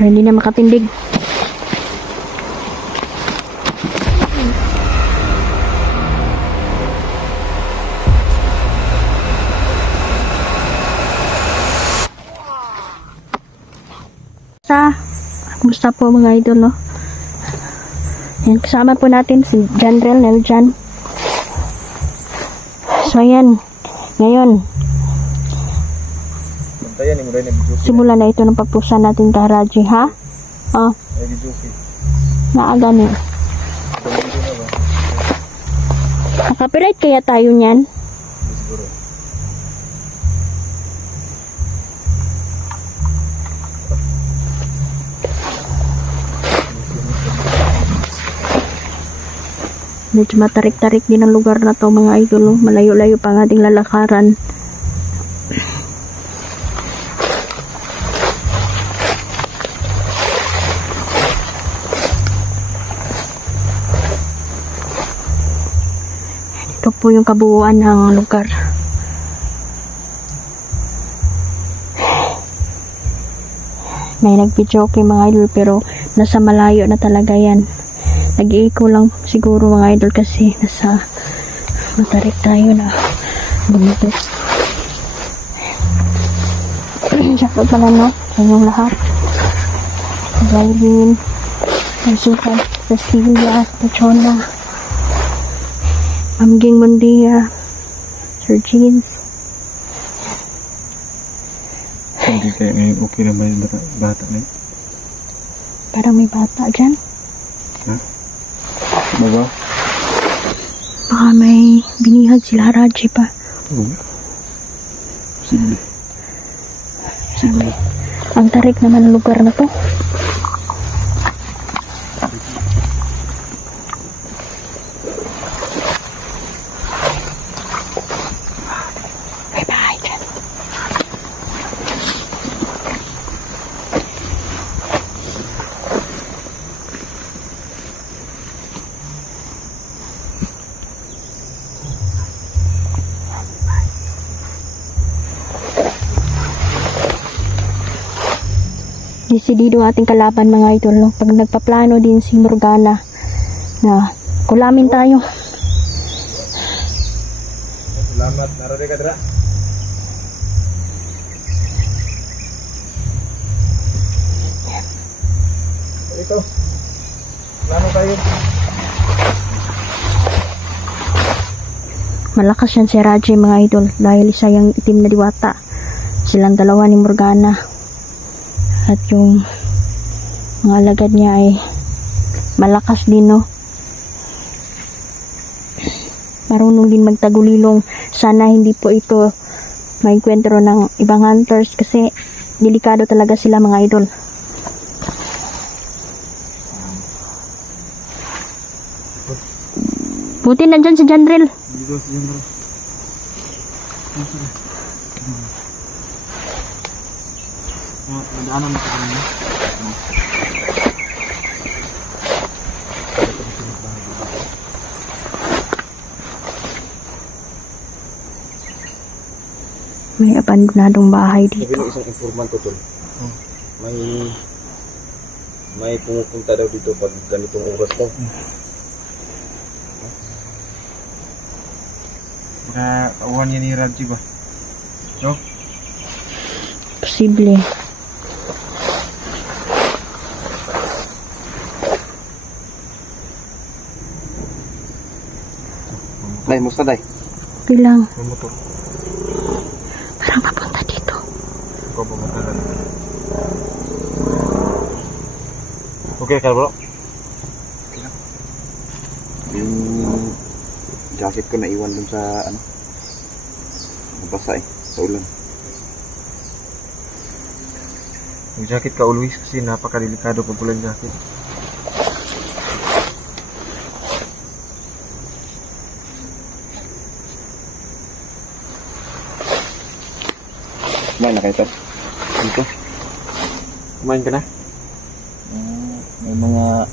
Para hindi na makatindig. Kumusta po mga idol, no? Yan, kasama po natin si General Neljan. So ayan, ngayon simula na ito ng pagpusa natin kay Raji, ha? Oh, naaga niya. Nakapiright kaya tayo niyan? Medyo matarik-tarik din ang lugar na to mga idol. Malayo-layo pa ang ating lalakaran. Ito po yung kabuuan ng lugar. May nag-video kay mga idol pero nasa malayo na talaga yan. Nag-iiko lang siguro mga idol kasi nasa matarik tayo na bumibig. Shoutout pala, no? Sa inyong lahat. Driving, Susan, Cecilia, Pachona, Amging Mundia, Sir Jeans. Hindi kaya ngayon okay na may bata na yun? Parang may bata dyan. Ha? Baba? Baka may binihag sila Raji pa. Oo. Posible. Posible. Ang tarik naman ang lugar na to. Bye-bye dyan. Desidido ang ating kalaban mga idol, no? Pag nagpaplano din si Morgana na kulamin tayo. Salamat, narari ka dira. Ito. Plano tayo. Malakas yan si Raji mga idol dahil isa yung itim na diwata. Silang dalawa ni Morgana. At yung mga alagad niya ay malakas din, no? Marunong din magtagulilong. Sana hindi po ito maikwentro ng ibang hunters kasi delikado talaga sila mga idol. Buti nandyan si Janril. Dito si Jandro. Nadaanan mo sa kanina. May abandonadong bahay Sabi dito. ng isang informant ko tol, may pumupunta daw dito pag ganitong oras daw. Baka awan niya ni Raji ba? No? Posible. Day, musta day? Bilang May motor. parang papunta dito. Ikaw ba matagal? Okay ka bro? Okay lang. Yung jacket ko naiwan dun sa ano, nabasa sa ulan. Mag-jacket ka always kasi napakadelikado pag walang jacket. Kumain na kayo tol? Dito. Kumain ka na? May mga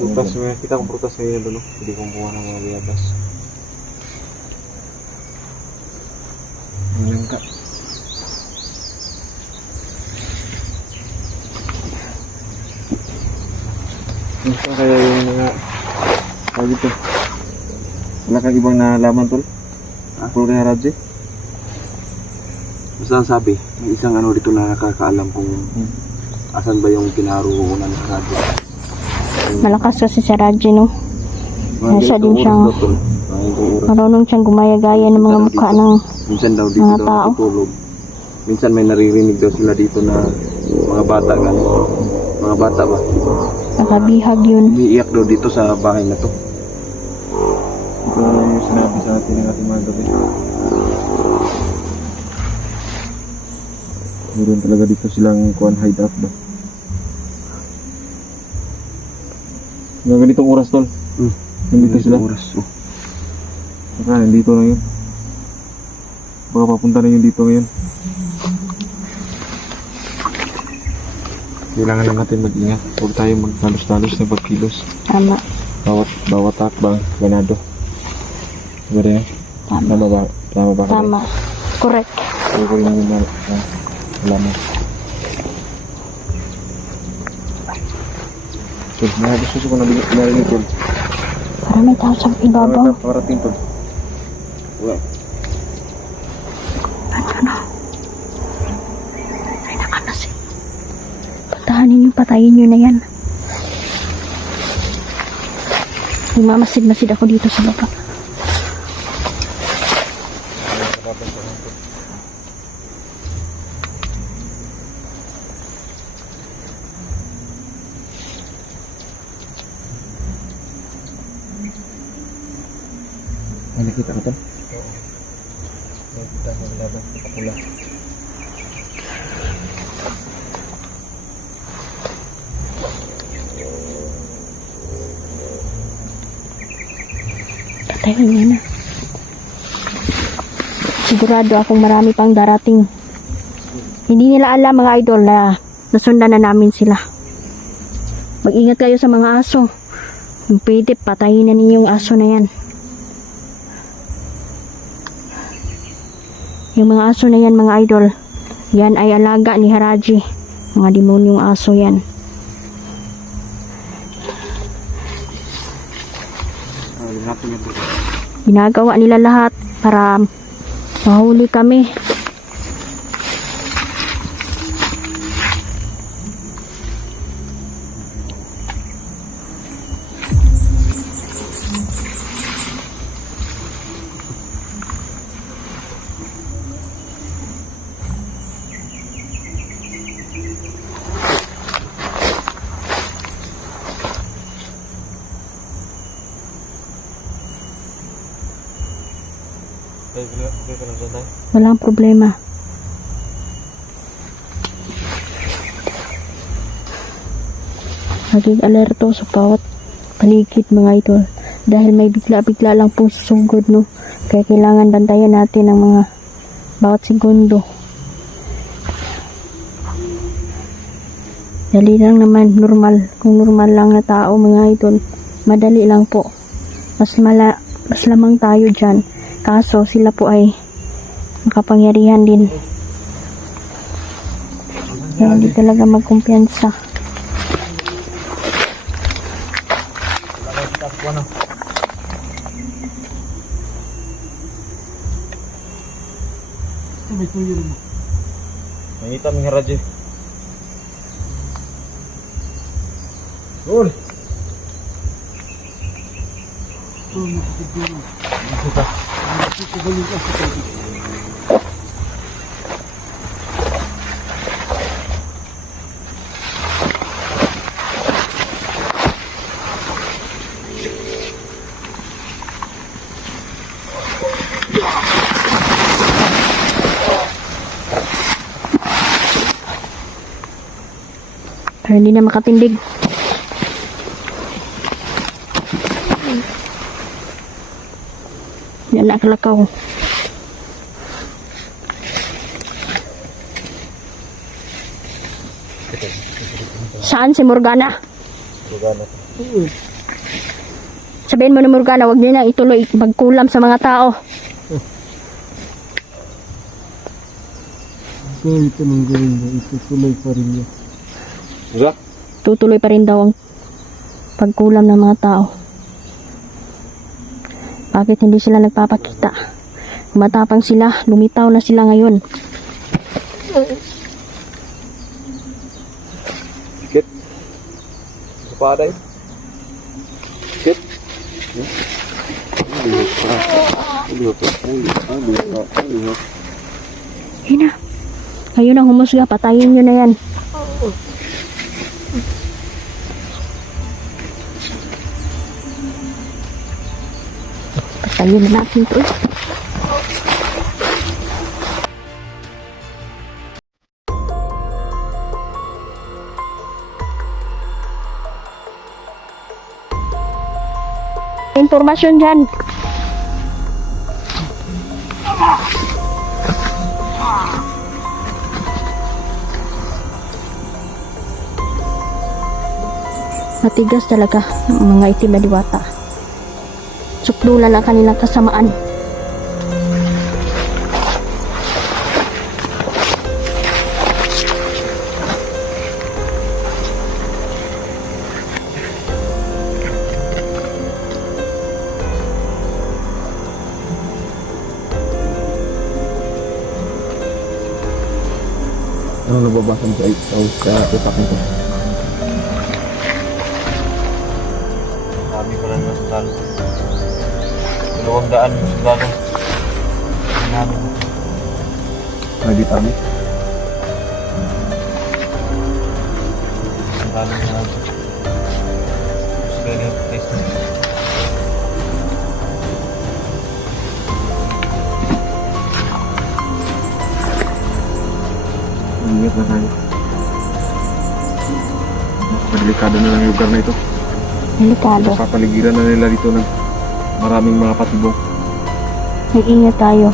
Prutas, may kita kong prutas ngayon doon. Hindi kong buha ng mga biyabas. Ang langka. Saan kaya yung mga... Tawag dito? Wala kang ibang nalaman, tol? Ako kay Haraji? Basta ang sabi, may isang ano dito na nakakaalam kung asan ba yung pinaruhunan ng radyo. Malakas kasi si Raji, no? Nasa din siyang marunong siyang gumaya-gaya ng mga mukha ng minsan daw dito mga daw tao. natutulog. Minsan may naririnig daw sila dito na mga bata gano'n. Mga bata ba? nakabihag yun. Umiiyak daw dito sa bahay na to. Ito yung sinabi sa atin ng ating mga gabi. Meron talaga dito silang hideout ba? Mga ganitong oras, tol. Nandito sila. Oras. Oh. Baka nandito na yun. Baka papunta na yun dito ngayon. Kailangan lang natin mag-ingat. Huwag tayo magtalos-talos na pagkilos. Tama. Bawat takbang, ganado. Diba rin? Tama. Tama ba? Tama ba? Tama. Correct. Huwag ko rin yung alaman. So, gusto ko narinig, tol. Para may tao sa ibabaw. Parating, tol. Wala. Ay, nakanasin. Puntahan ninyo, patayin nyo na yan. Mamasid-masid ako dito sa baba. Ay, nakita ka, tol? Nakita ko laban sa pula. Patayin nyo na. Sigurado akong marami pang darating. Hindi nila alam, mga idol, na nasundan na namin sila. Mag-ingat kayo sa mga aso. Kung pwede, patayin na ninyo yung aso na yan. Yung mga aso na yan, mga idol, yan ay alaga ni Haraji. Mga demonyong aso yan. Ginagawa nila lahat para mahuli kami. Walang problema. Maging alerto sa bawat paligid, mga idol. Dahil may bigla-bigla lang pong susugod, no? Kaya kailangan bantayan natin ang mga bawat segundo. Dali lang naman, normal. Kung normal lang na tao, mga idol, madali lang po. Mas lamang tayo dyan. Kaso sila po ay makapangyarihan din. Kaya hindi talaga magkumpiyansa. Nakita mo nga, Raji. Tol! Pero hindi na makatindig. Yan na kalakaw. Saan si Morgana? Morgana. Sabihin mo na Morgana, huwag niyo na ituloy magkulam sa mga tao. Kahit anong gawin niya, itutuloy pa rin niya. Diba? Tutuloy pa rin daw ang pagkulam ng mga tao. Bakit hindi sila nagpapakita? Matapang sila, lumitaw na sila ngayon. Kit. Sa paday. Kit. Yun na. Kayo na humusga, patayin nyo na yan. Patayin na natin to. Impormasyon dyan. Matigas talaga ang mga itim na diwata. Sukdulan ang kanilang kasamaan. Ano nababasa mo sa utak nito? Marami pala na sundalo. 200 sundalo. Lagi kami. Sundalo na. Gusto niya taste na. Ingat na tayo. Delikado na lang yung lugar na ito. Delikado. Papaligiran na nila dito ng maraming mga patibong. Mag-ingat tayo.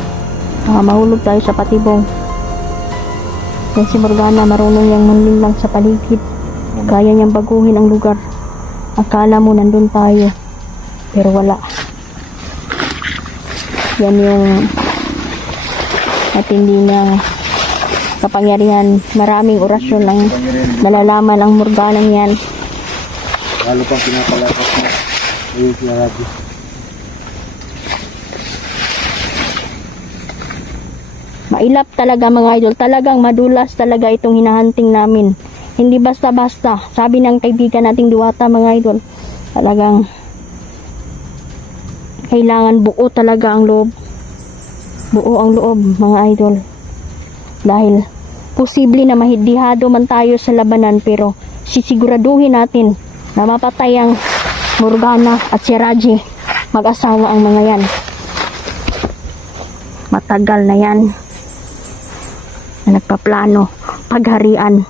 Mahulog tayo sa patibong. Yan si Morgana, marunong yang manlinlang sa paligid. Kaya niyang baguhin ang lugar. Akala mo nandun tayo. Pero wala. Yan yung matindi niyang kapangyarihan. Maraming orasyon lang nalalaman ang Morganang yan. Lalo pang pinapalakas na ayun si Arabi. Mailap talaga mga idol. Talagang madulas talaga itong hinahunting namin. Hindi basta-basta. Sabi ng kaibigan nating Diwata mga idol. Talagang kailangan buo talaga ang loob. Buo ang loob mga idol. Dahil posible na mahidihado man tayo sa labanan, pero sisiguraduhin natin na mapatay ang Morgana at si Raji. Mag-asawa ang mga yan. Matagal na yan na nagpaplano pagharian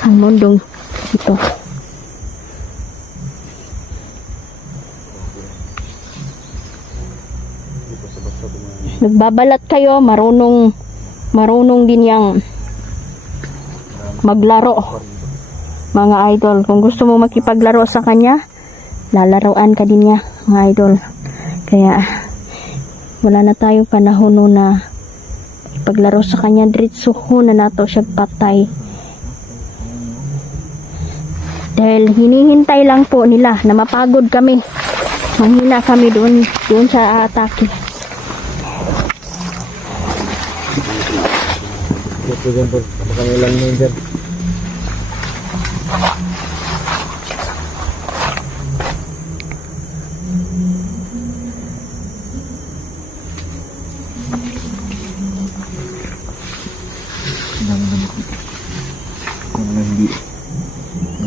ang mundong ito. Nagbabalat kayo, marunong din yang maglaro mga idol. Kung gusto mo makipaglaro sa kanya, lalaroan ka din niya mga idol. Kaya wala na tayong panahon no na ipaglaro sa kanya. Diretsuho na nato siya patay. Dahil hinihintay lang po nila na mapagod kami. Manghina kami doon sa atake. Ito dyan po, kapakamilan mo yun dyan.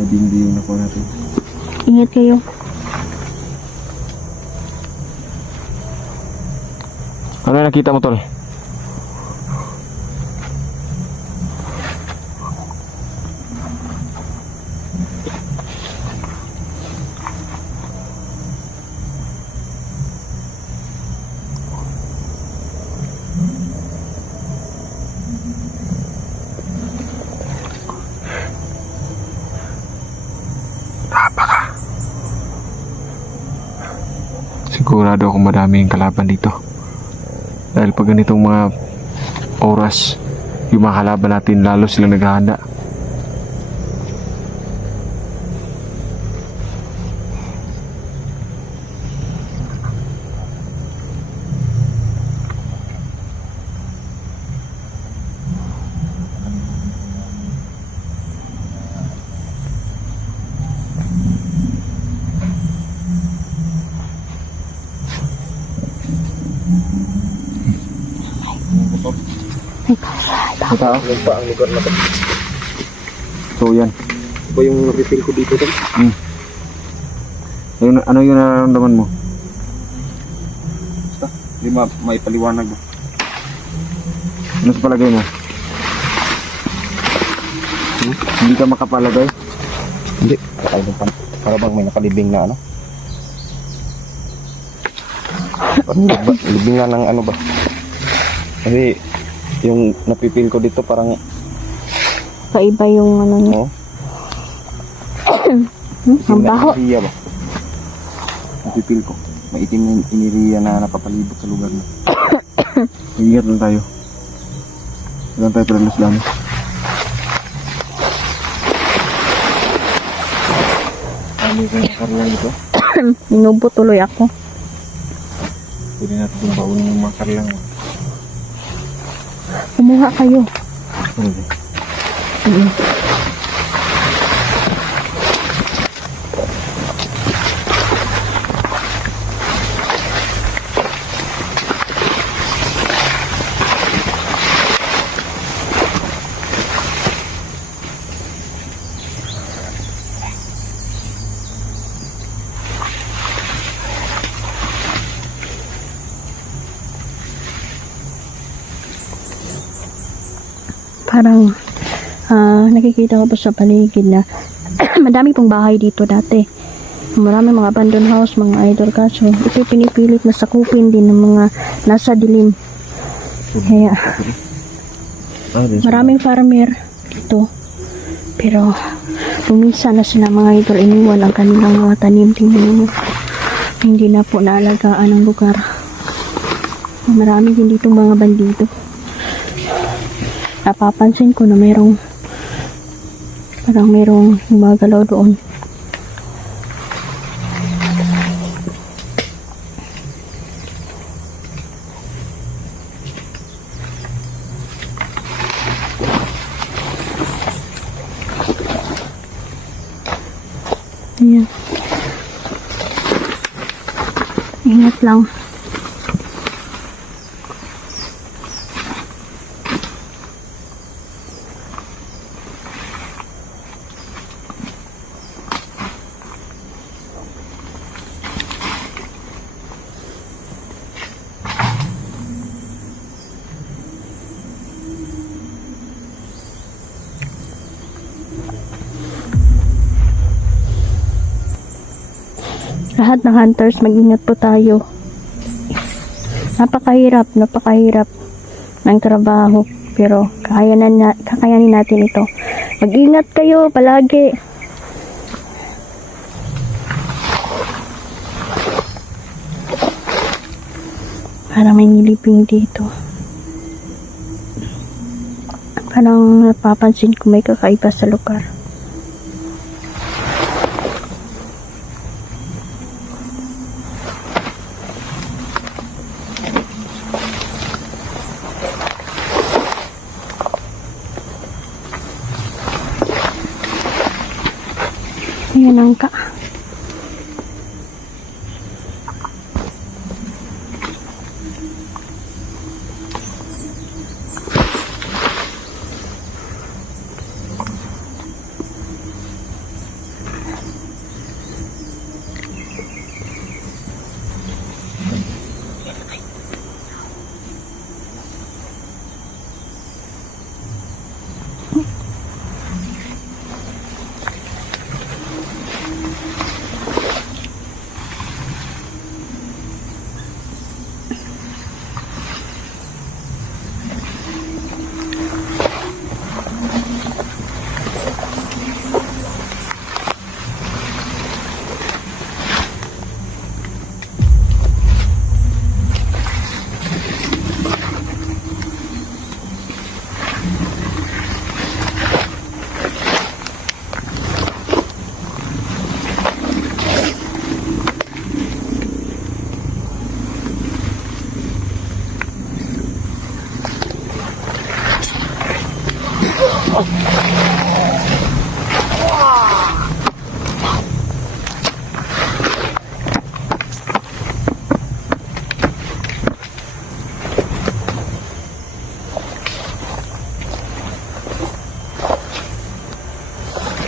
Hindi yung nakuha natin. Ingat kayo. Ano yung nakita mo, tol? Sigurado akong madami yung kalaban dito. Dahil pag ganitong mga oras, yung mga kalaban natin lalo silang naghahanda. May kasal. May tao. Yan pa ang lugar na to. So yan. Ba yung napipil ko dito tol? Ayun, ano yung nararamdaman mo? Basta, hindi may paliwanag ba? Ano sa palagay mo? Hindi ka makapalagay? Hindi. Para bang may nakalibing na ano? Libing nga ng ano ba? Kasi yung napipil ko dito parang Kaiba yung ano niya. oh, Ang baho. iniriya ba? Napipil ko. Maitim na iniriya na nakapalibot sa lugar na. Ingat lang tayo. Ilan tayo paralos dami. Ano yung nakarlang dito? Inubo tuloy ako. Pwede natin yung baon ng mga karlang. Kumuha kayo. Pwede. Parang nakikita ko po sa paligid na madami pong bahay dito dati. Marami mga abandoned house, mga idol, kaso ito pinipilit na sakupin din ng mga nasa dilim. Kaya maraming farmer dito. Pero lumisan na sila mga idol, iniwan ang kanilang mga tanim. Tingnan niyo, hindi na po naalagaan ang lugar. Marami din dito mga bandido. Napapansin ko na parang merong gumagalaw doon. Ayan. Ingat lang. Lahat ng hunters, mag-ingat po tayo. Napakahirap ng trabaho. Pero kakayanin natin ito. Mag-ingat kayo palagi. Parang may niliping dito. Parang napapansin ko may kakaiba sa lugar. Ayan ang ka.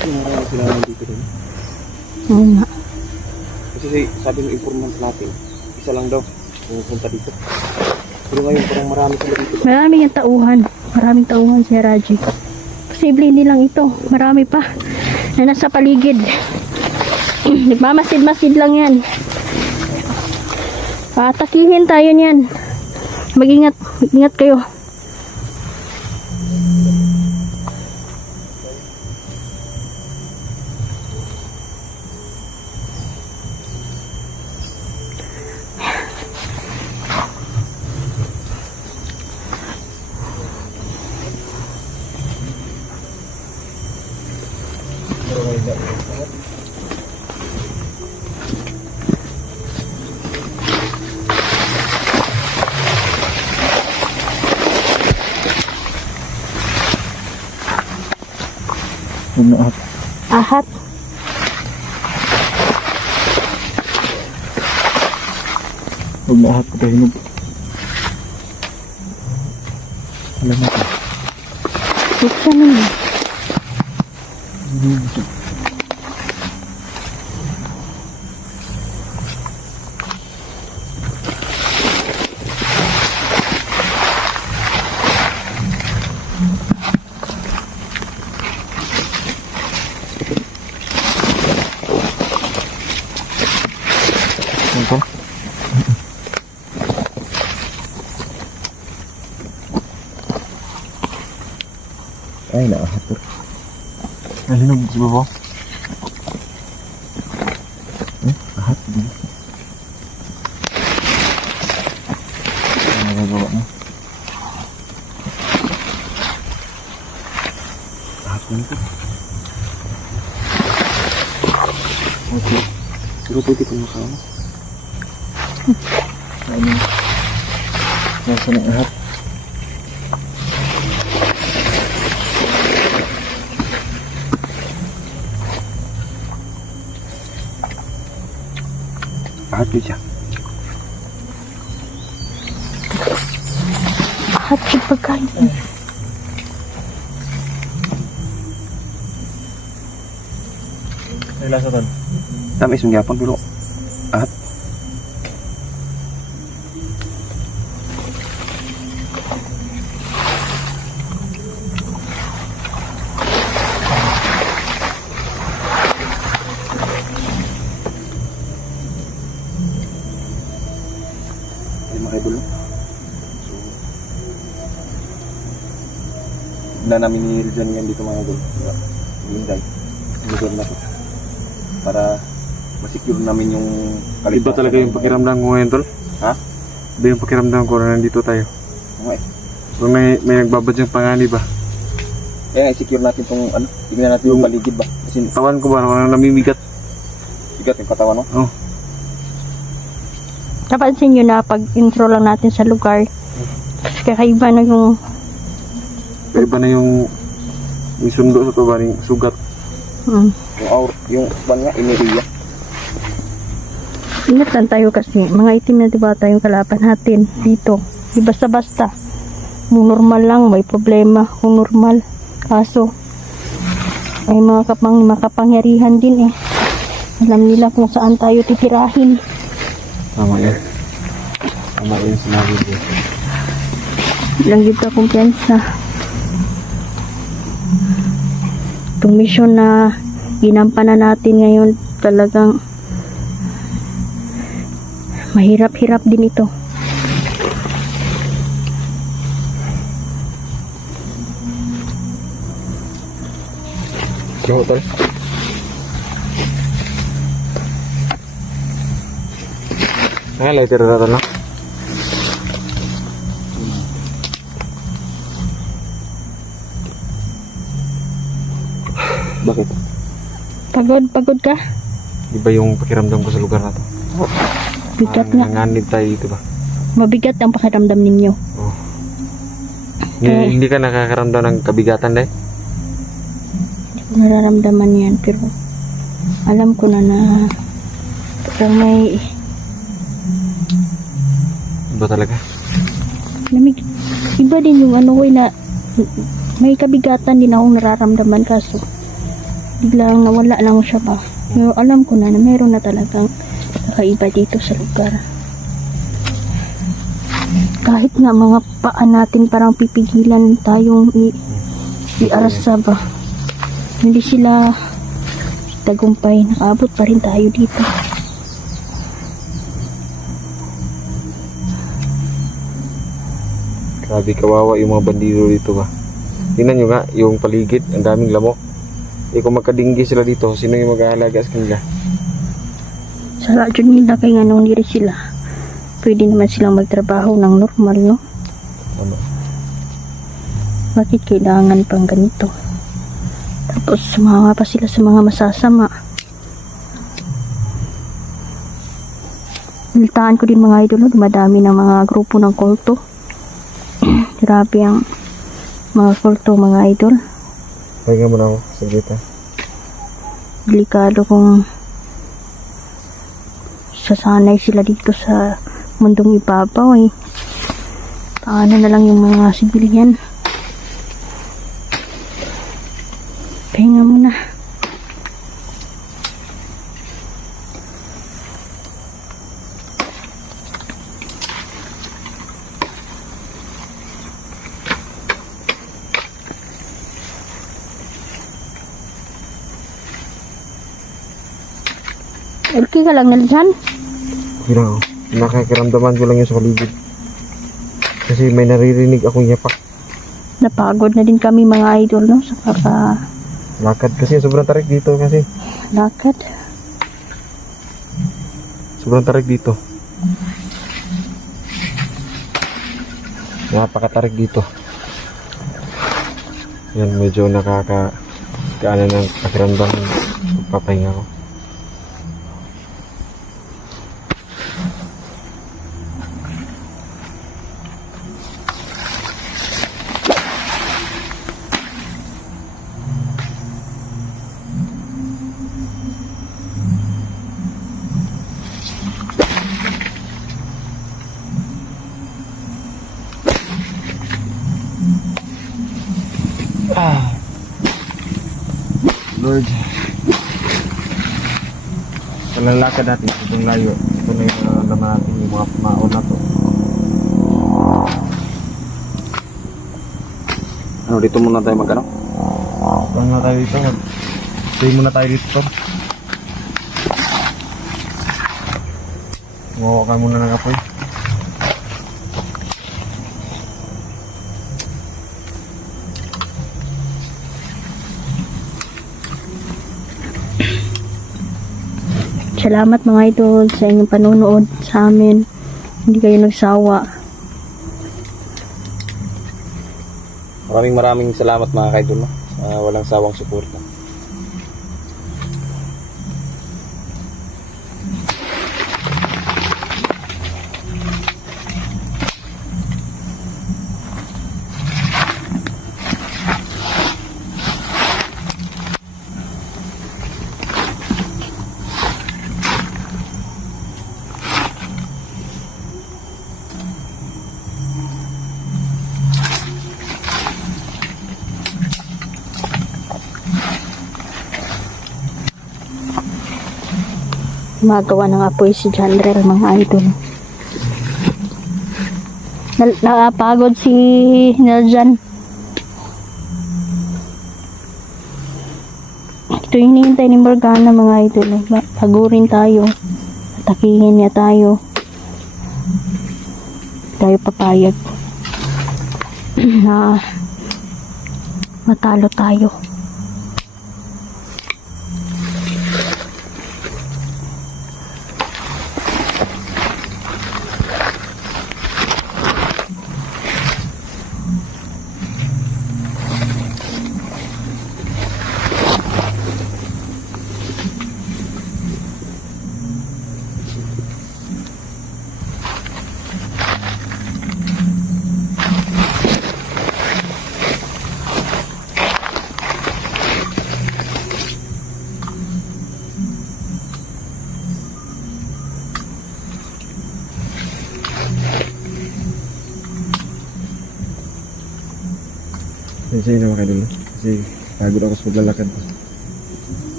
Marami sila nandito rin. Oo nga. Kasi sabi ng informant natin, isa lang daw pumunta dito. Pero ngayon parang marami sila dito. Maraming yung tauhan. Maraming tauhan si Raji. Posible hindi lang ito. Marami pa na nasa paligid. Nagmamasid-masid lang yan. Atakihin tayo niyan. Mag-ingat. Mag-ingat kayo. Ahat. Huwag na ahat pa hinog. Alam mo ito. Buksan mo. Ito? Ay, nakahator. Ay, hinog sa baba. Ahat. Ano nagagawa mo? Ahat lang ito. Okay. Pero pwede kong makama. Ano? Nasa ng ahat? Ahat din siya. Ahat yung pagkain. Ay, lasa tan. Tamis yung yapon pero ahat. Ay, mga idol. So, wala namin ni Rizan yan dito mga idol. Diba? Hinday. Lugar na to. Para masecure namin yung Iba talaga yung pakiramdam ko ngayon, tol? Ha? Iba yung pakiramdam ko na nandito tayo. Okay. Kung may nagbabadyang panganib ba? Kaya i-secure natin itong ano, tignan natin yung paligid ba? Kasi Tawan ko ba? Parang namimigat. bigat yung katawan, no? Oh. Napansin nyo na pag intro lang natin sa lugar, kakaiba na yung Iba na yung may sundo sa tuba, yung sugat. Yung aura, yung ban nga, iniria. ingat lang tayo kasi mga itim na diba tayong kalaban natin dito. Di basta-basta. Kung normal lang, may problema. Kung normal, kaso ay mga makapangyarihan din eh. Alam nila kung saan tayo titirahin. Tama yan. Tama yan sinabi ko. Lang dito kumpiyansa. Itong mission na ginampanan natin ngayon talagang mahirap-hirap din ito. Go, tol. Ay, lighter na tol, no? Bakit? Pagod ka? Iba yung pakiramdam ko sa lugar na to. Bigat nga. Nanganib tayo dito ba? Mabigat ang pakiramdam ninyo. Oh. Hindi ka nakakaramdam ng kabigatan dahil? Hindi ko nararamdaman yan, pero alam ko na parang may Iba talaga. lamig. Iba din yung ano ko na may kabigatan din akong nararamdaman kaso biglang nawala lang siya ba. Pero alam ko na meron na talagang kakaiba dito sa lugar. Kahit nga mga paa natin parang pipigilan tayong i-arasa ba. Hindi sila tagumpay. Nakaabot pa rin tayo dito. Grabe kawawa yung mga bandido dito ba. Tingnan nyo nga, yung paligid, ang daming lamok. Kung magkadinggi sila dito, sino yung mag-aalaga sa kanila? Sa radyo nila kay nga nung diri sila. Pwede naman silang magtrabaho ng normal, no? Ano? Bakit kailangan pang ganito? Tapos sumama pa sila sa mga masasama. Nalitaan ko din mga idol, no? Dumadami ng mga grupo ng kulto. Grabe ang mga kulto mga idol. Pahinga mo na ako, saglit ha. Delikado kung sasanay sila dito sa mundong ibabaw eh. Paano na lang yung mga sibilyan? Pahinga muna. Okay ka lang nalidhan? Okay lang ako. Nakakiramdaman ko lang yung sa paligid. Kasi may naririnig akong yapak. Napagod na din kami mga idol, no? Sa Lakad kasi sobrang tarik dito kasi. lakad. Sobrang tarik dito. Napakatarik dito. Yan, medyo nakakaano ng pakiramdam. Papahinga ko. Lord, palalakad natin itong layo. Ito na yung naman natin yung mga maon na to. Ano, dito muna tayo magano? Ito na tayo dito. Stay muna tayo dito. Ngawa ka muna ng apoy. Salamat mga idol sa inyong panonood sa amin. Hindi kayo nagsawa. Maraming salamat mga kaidol, no? Walang sawang suporta. Magawa ng apoy si Janrel mga idol. Nakapagod si Neljan. Ito yung hinihintay ni Morgana mga idol. Pagurin tayo. Atakihin niya tayo. Tayo papayag na matalo tayo. Kasi na mga kadol. Kasi pagod ako sa paglalakad.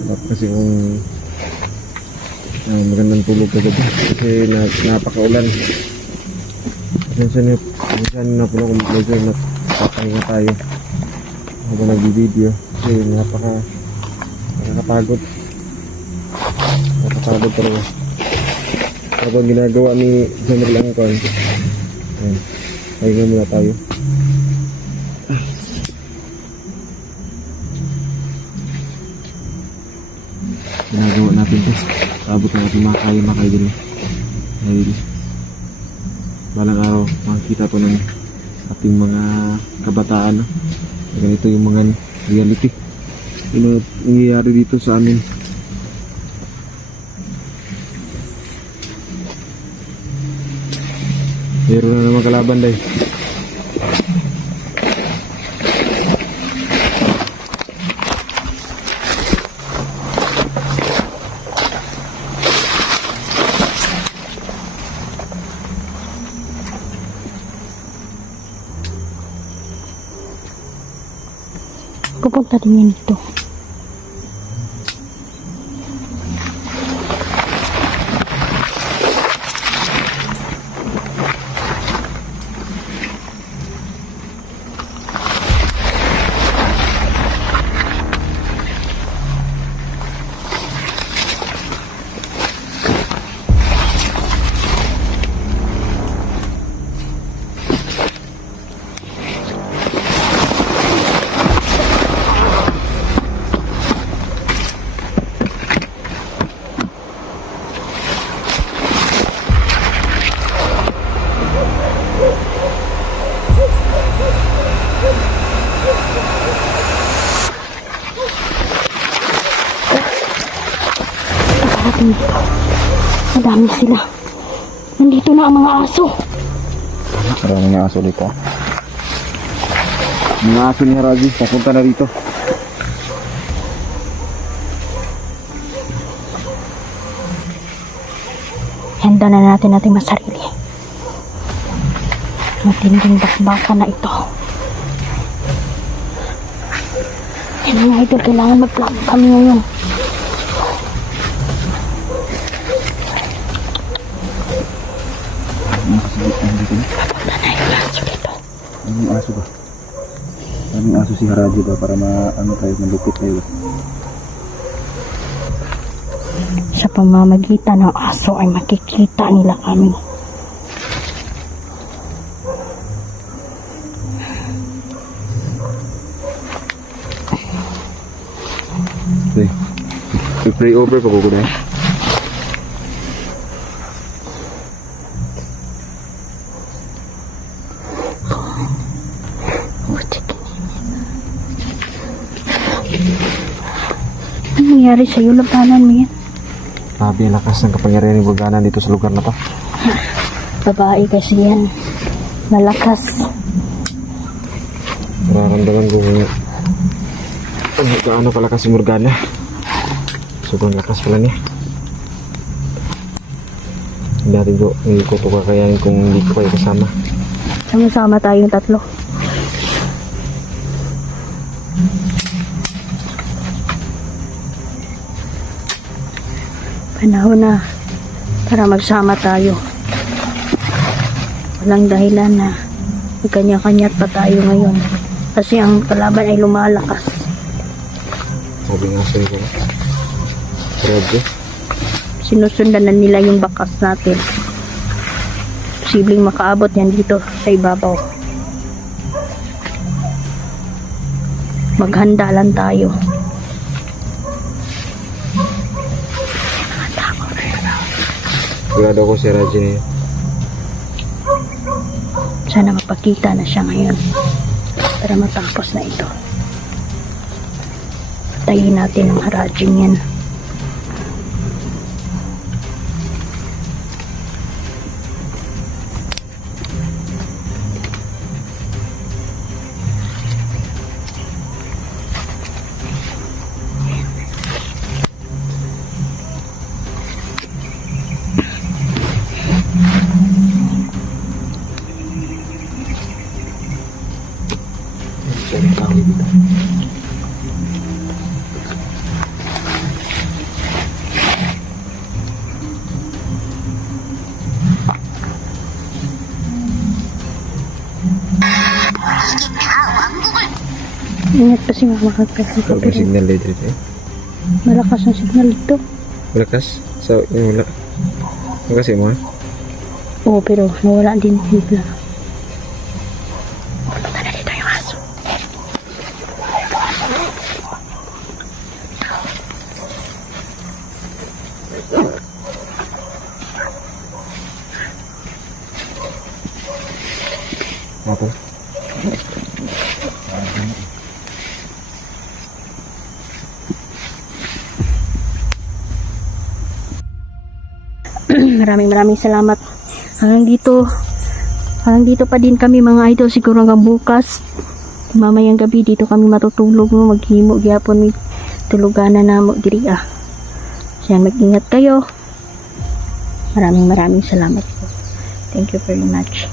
Sarap kasi kung magandang tulog kagabi kasi napakaulan. Minsan na po kung medyo nagpapahinga tayo habang nag-video kasi nakakapagod talaga habang ginagawa ni General Angkon. Pahinga muna tayo. Ginagawa natin to, abot na natin makaya din dahil balang araw makikita po ng ating mga kabataan na ganito yung mga reality yung nangyayari dito sa amin. Meron na naman kalaban dahil pupunta din yan dito. Dito. Madami sila. Nandito na ang mga aso. Maraming aso dito. Mga aso ni Haraji, papunta na rito. Handa na natin ating masarili. Matinding bakbakan na ito. Yan mga idol, kailangan magplano kami ngayon. Anong aso ba? Anong aso si Haraji ba para malupit tayo? Sa pamamagitan ng aso ay makikita nila kami. okay. I-pray over pa ko na Ano nangyari sa'yo? Labanan mo yan. grabe ang lakas ng kapangyarihan ng Bulganan dito sa lugar na to. Babae kasi yan. Malakas. Nararamdaman ko gaano kalakas si Morgana. Sobrang lakas pala niya. Hindi natin ko kakayanin kung hindi ko kayo kasama. Sama-sama tayong tatlo. Panahon na para magsama tayo. Walang dahilan na kanya-kanya't pa tayo ngayon. Kasi ang kalaban ay lumalakas. Sabi nga sa'yo ko. Grabe. Sinusundan na nila yung bakas natin. Posibleng makaabot yan dito sa ibabaw. Maghanda lang tayo. Sigurado ko si Raji na yun. Sana mapakita na siya ngayon para matapos na ito. Patayin natin ang Harajing yan. Ingat pa si mama kasi Pero may signal dito eh. malakas ang signal dito. Malakas? So, yung wala. Ano kasi mo? Oo, pero nawala din bigla. Punta na dito yung aso. Ako. Maraming salamat. Hanggang dito pa din kami mga idol, siguro hanggang bukas. Mamayang gabi dito kami matutulog mo, maghimo gyapon mi tuluganan na mo diri ah. Yan, mag-ingat kayo. Maraming salamat po. Thank you very much.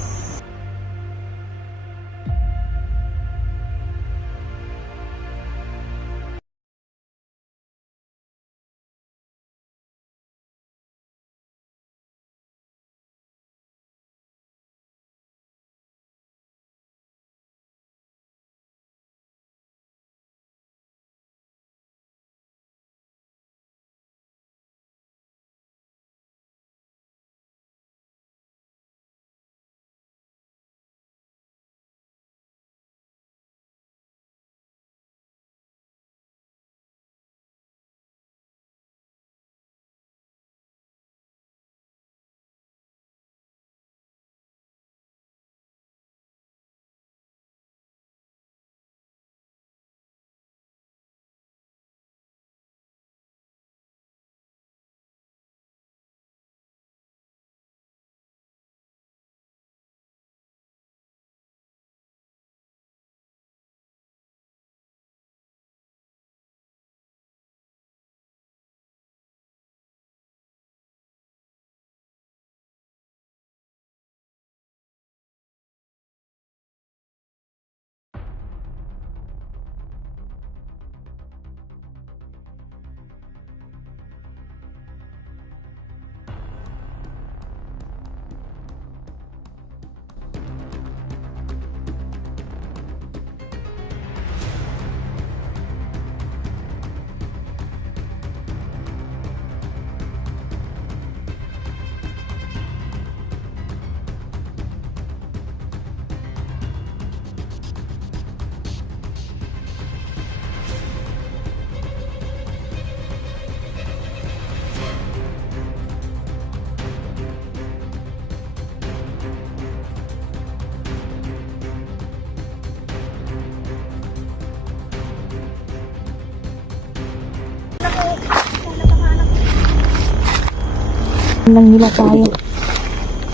Lang nila tayo.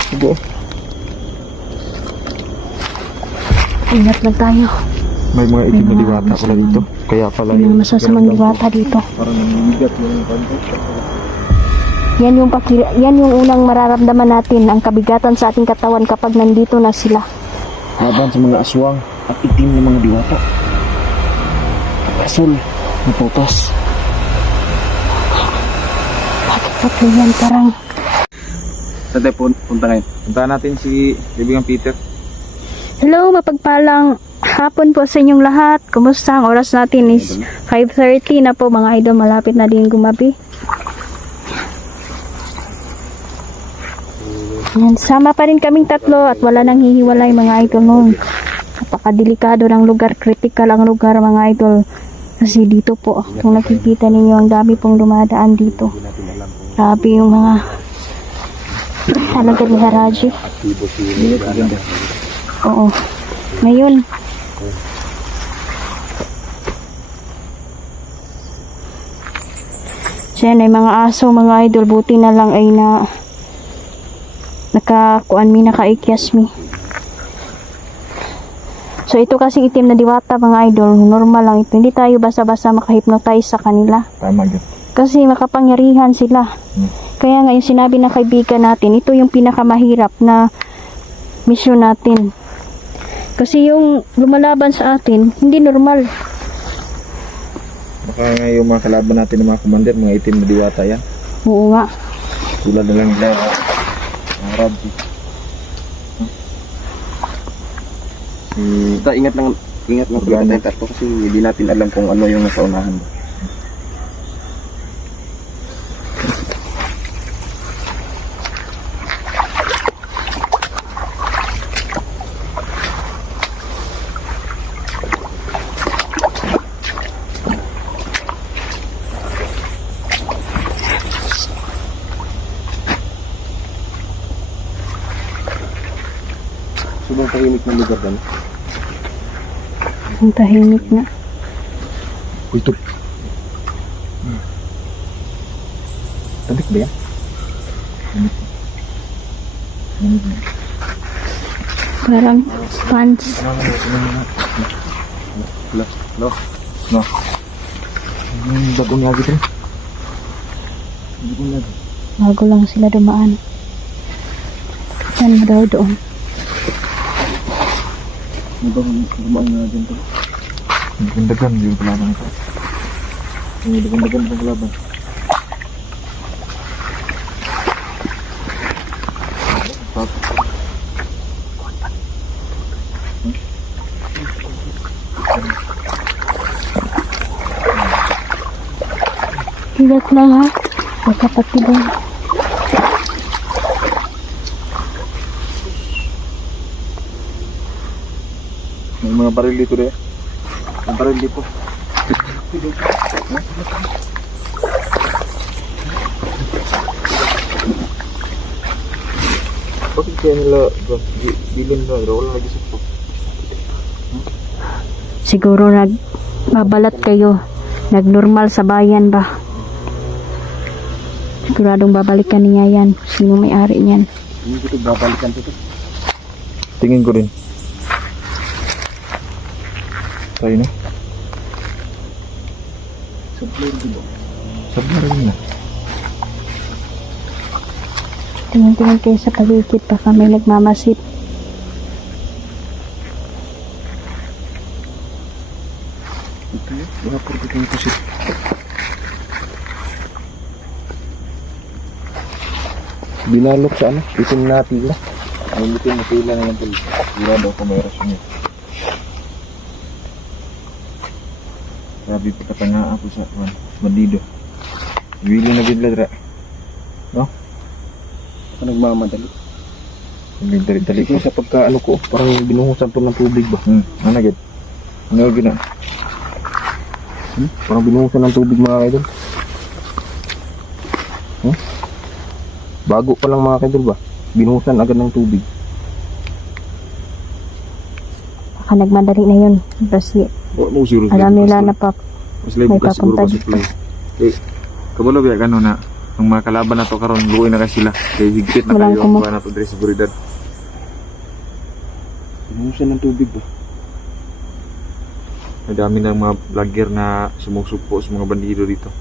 Sige. Ingat lang tayo. May mga itim na diwata pala dito. Kaya pala May mga masasamang diwata dito. Parang nangigat yung kanto. Yan yung unang mararamdaman natin, ang kabigatan sa ating katawan kapag nandito na sila. laban sa mga aswang at itim na mga diwata. Asul na putas. Bakit yan parang Saan tayo punta ngayon? Punta natin si Bibigang Peter. hello, mapagpalang hapon po sa inyong lahat. Kumusta? Ang oras natin is 5:30 na po mga idol. Malapit na din gumabi. Yan, sama pa rin kaming tatlo at wala nang hihiwalay mga idol noon. Napakadelikado ng lugar, critical ang lugar mga idol. Kasi dito po, kung nakikita ninyo, ang dami pong dumadaan dito. Grabe yung mga talaga ni Haraji. Oo. Ngayon, siya ay mga aso mga idol, buti na lang ay nakakuan mi, nakaikyas mi. So ito kasing itim na diwata mga idol, normal lang ito. Hindi tayo basta-basta makahypnotize sa kanila. Tama yun. Kasi makapangyarihan sila. Kaya nga yung sinabi ng kaibigan natin, ito yung pinakamahirap na mission natin. Kasi yung lumalaban sa atin, hindi normal. Baka nga yung mga kalaban natin ng mga commander, mga itim na diwata yan. Oo nga. Tulad na lang nila. Mga Rabi. Ingat lang Ingat mo pala tayo tatlo kasi hindi natin alam kung ano yung nasa unahan. Sobrang tahimik ng lugar doon. Ang tahimik na. Uy, tol. Tabik ba yan? Parang sponge. No. Bagong lagi ito. Bagong lagi. Bago lang sila dumaan. Saan mo daw doon? Bagong dumaan na dyan ito. Dagan, yung kalaban ito. Dagan ng kalaban. Hilat lang ha. Magkapatibong. May mga baril dito rin. Ang baril dito. Bakit kaya nila bilin na wala lagi sa Siguro nagbabalat kayo. Nagnormal sa bayan ba? Siguradong babalikan niya yan. Sino may-ari niyan? Hindi ko ito babalikan ito. Tingin ko rin. Tayo na. Sablar rin na. Tingin-tingin kayo sa paligid. Baka may nagmamasid. Wala po dito yung kusit. Binalok sa ano? Itim na pila. Ay, itim na pila na lang pala. Wala daw kung may rasyon yun. Grabe pagkatanga ako sa bandido. Wili na bidla dra. No? Ako nagmamadali. Dali-dali ko sa pagka ano ko. Parang binuhusan to ng tubig ba? Ano agad? Ano agad na? Parang binuhusan ng tubig mga kaidol. Bago pa lang mga kaidol ba? Binuhusan agad ng tubig. Baka nagmadali na yun. Kasi alam nila na may papunta dito. Kabalo biya gano na ang mga kalaban na to karon luoy na kasi sila kay higpit na Walang kayo kumo- ang na to diri seguridad. Binuhusan ng tubig ba? Madami ng mga vlogger na sumusupo sa mga bandido dito.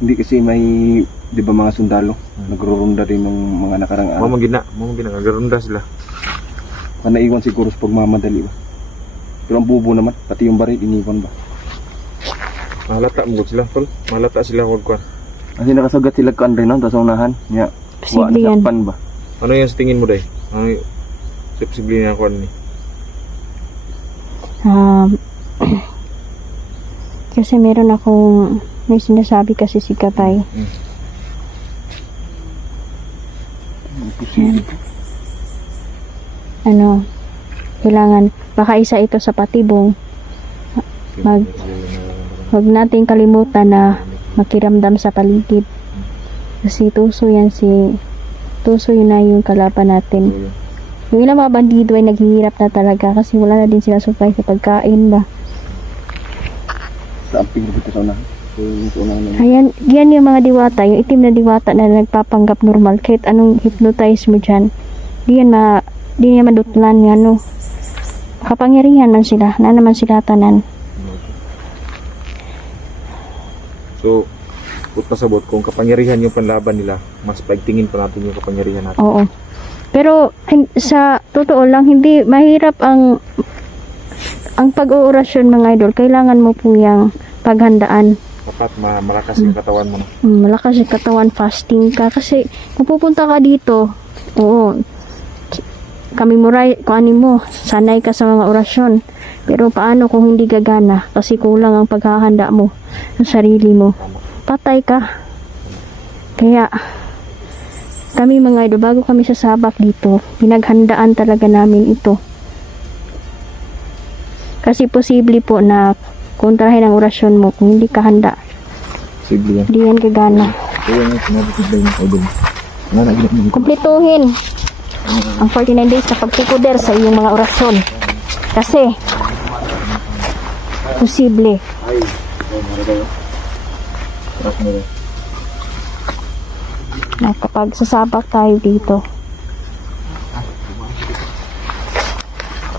Hindi kasi may, di ba mga sundalo? Nagro-ronda din ng mga nakarang araw. Mo magina garonda sila. Naiwan siguro sa pagmamadali ba? Pero ang bubo naman, pati yung baril iniwan ba? Mahalata mo sila, tol. Mahalata sila wag kwan. Kasi nakasagat sila ka Andre no, sa unahan. Nya, Posible yan. pan ba? Ano yung sa tingin mo day? Ano yung posible na kwan ni? Kasi meron akong may sinasabi kasi si Kapay. Ano, kailangan baka isa ito sa patibong. Wag nating kalimutan na makiramdam sa paligid. Kasi tuso yun na yung kalaban natin. Yung ilang mga bandido ay naghihirap na talaga kasi wala na din sila supply sa pagkain ba. Sa amping dito sa unahan. Sa unahan na. Ayan, yan yung mga diwata, yung itim na diwata na nagpapanggap normal kahit anong hypnotize mo dyan. Di yan madutlan yan, no. Kapangyarihan man sila, na naman sila tanan. So, put pasabot kung kapangyarihan yung panlaban nila, mas paigtingin pa natin yung kapangyarihan natin. Oo. Pero sa totoo lang, hindi mahirap ang pag-oorasyon mga idol. Kailangan mo po yung paghandaan. Dapat malakas yung katawan mo. No? Malakas yung katawan, fasting ka. Kasi kung pupunta ka dito, oo, kami mo, sanay ka sa mga orasyon. Pero paano kung hindi gagana? Kasi kulang ang paghahanda mo sa sarili mo. Patay ka. Kaya, kami mga idol, bago kami sasabak dito, pinaghandaan talaga namin ito. Kasi posible po na kontrahin ang orasyon mo kung hindi ka handa. Sige yan. Hindi yan gagana. Kaya nga, sinabi ko ba yung idol? Nga naginap mo. Kumpletuhin ang 49 days na pagtikuder sa iyong mga orasyon. Kasi, posible. Ay, trust mo rin. Na kapag sasabak tayo dito,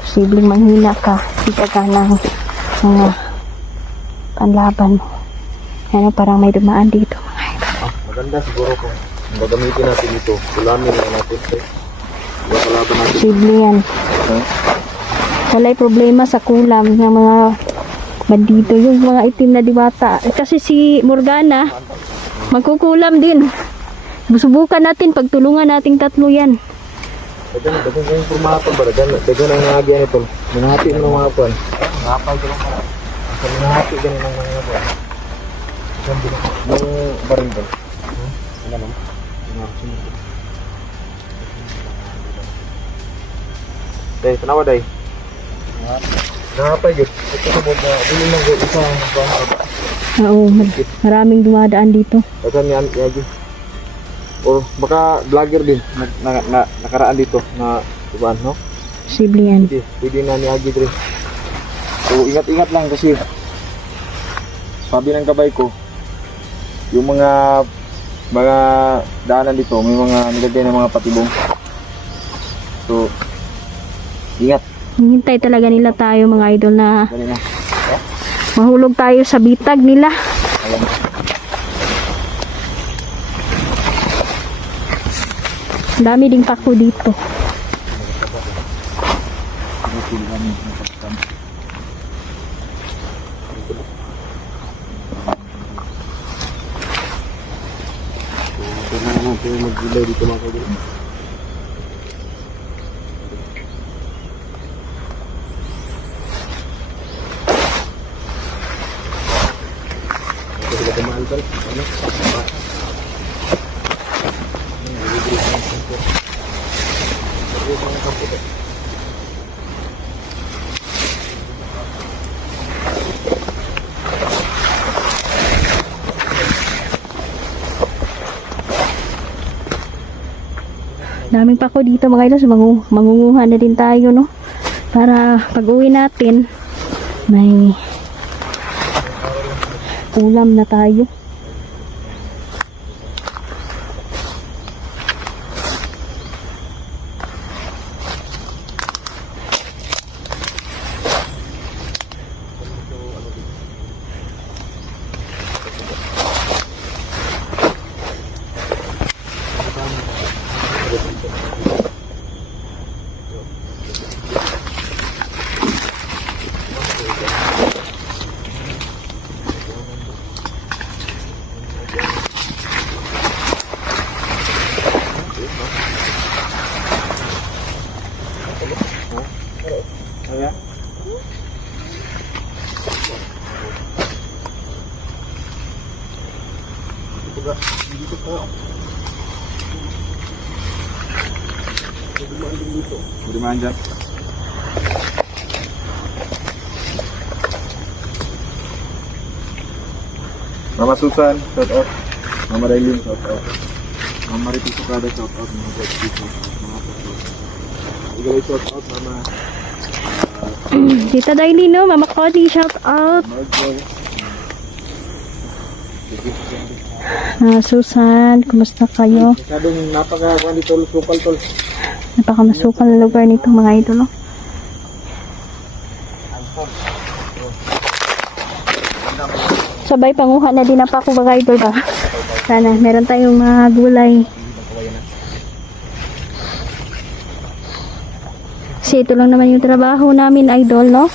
posibleng manghina ka, hindi ka ganang mga panlaban mo. Ano, parang may dumaan dito mga idol. Maganda siguro kung gagamitin natin ito. Ulamin lang natin. Yung kalaban natin. Posible yan. Ha? Wala'y problema sa kulam ng mga bandito, yung mga itim na diwata. Kasi si Morgana, magkukulam din. Subukan natin, pagtulungan nating tatlo yan. Dagan kayong pumapal ba? Dagan ang nangagyan ito. Minahati mo ng mga pan. Ngapal ko lang para. Ang minahati ganun ng mga pan. Yung barin ba? Ano naman? Day, tanawa day. Ngapay yun. Ito sa buot na. Dili lang yun. Isa ang baka. Oo, maraming dumadaan dito. Dagan yan. Yagi. Or baka vlogger din. Nakaraan dito. Na ibaan, no? Posible yan. Pwede na ni Agi dre. So ingat-ingat lang kasi sabi ng kabay ko, yung mga daanan dito, may mga nilagay ng mga patibong. So ingat. Hintay talaga nila tayo mga idol na Dali na. mahulog tayo sa bitag nila. Alam. Dami ding pako dito. Kailangan natin mag-gulay dito mga kaibigan. Sila kumain pa rin. Ano? Daming pako dito mga idol. So, mangunguha na din tayo, no? Para pag uwi natin, may ulam na tayo. Budiman dyan. Mama Susan, shout out. Mama Dailin, shout out. Mama Ricky Sukada, shout out. Mga Gatsby, shout out. Mga Pasok. Igay, shout out. Mama Tita Daily, no? Mama Cody, shout out. Marjoy. Susan, kumusta kayo? Masyadong napaka-kuhan dito, supal tol. Napakamasukal na lugar nito mga idol, no? Sabay panguha na din na pa ako mga idol ba? Sana meron tayong mga gulay. Kasi ito lang naman yung trabaho namin idol, no?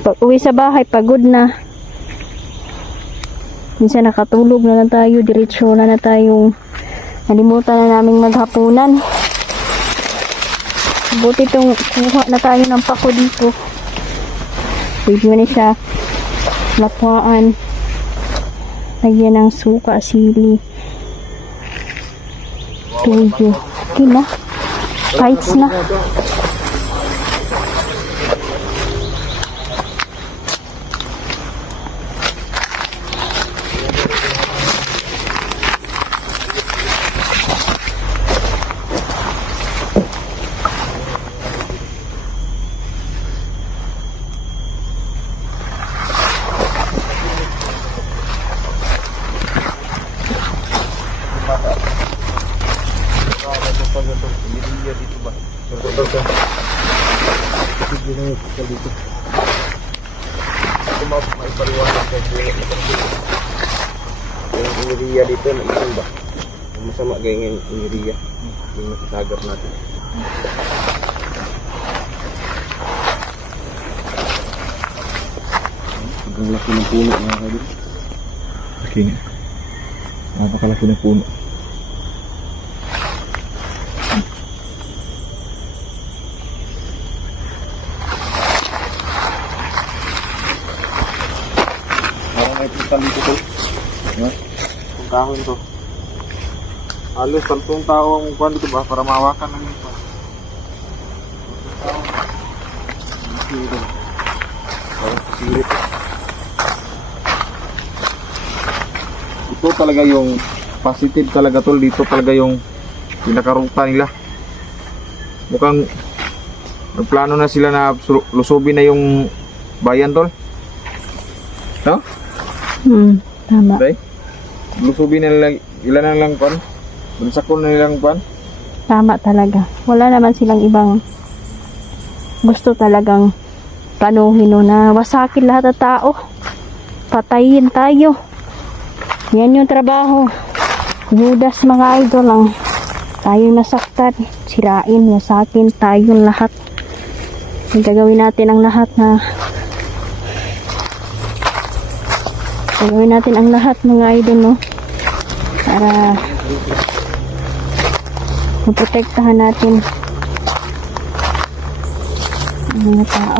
Pag uwi sa bahay, pagod na. Minsan nakatulog na lang tayo, diretso na tayong nalimutan na namin maghapunan. Buti itong kuha na tayo ng pako dito. Pwede mo na siya lapuan. Lagyan ng suka, sili. Tuyo. Okay na. Bites na. Yung iriya dito na isang ba? Ang masama gaya ng iriya. Yung nasasagap natin. Hanggang laki ng puno mga kaidol. Laki nga. Napakalaki ng puno. Parang may putal dito to. Itong kahoy to. Halos talpong tao ang kuhan dito ba para mahawakan lang yung kuhan. Parang sirit. Ito talaga yung positive talaga tol. Dito talaga yung pinakaruta nila. Mukhang nagplano na sila na lusubin na yung bayan tol. No? Tama. Day? Lusubin na lang, ilan na lang pan? Bansakon na nilang pan? Tama talaga. Wala naman silang ibang gusto talagang panuhin no, na wasakin lahat ng tao. Patayin tayo. Yan yung trabaho. Judas mga idol lang. Tayong nasaktan. Sirain, wasakin tayong lahat. Gagawin natin ang lahat na gagawin natin ang lahat mga idol no. Para maprotektahan natin ang mga tao.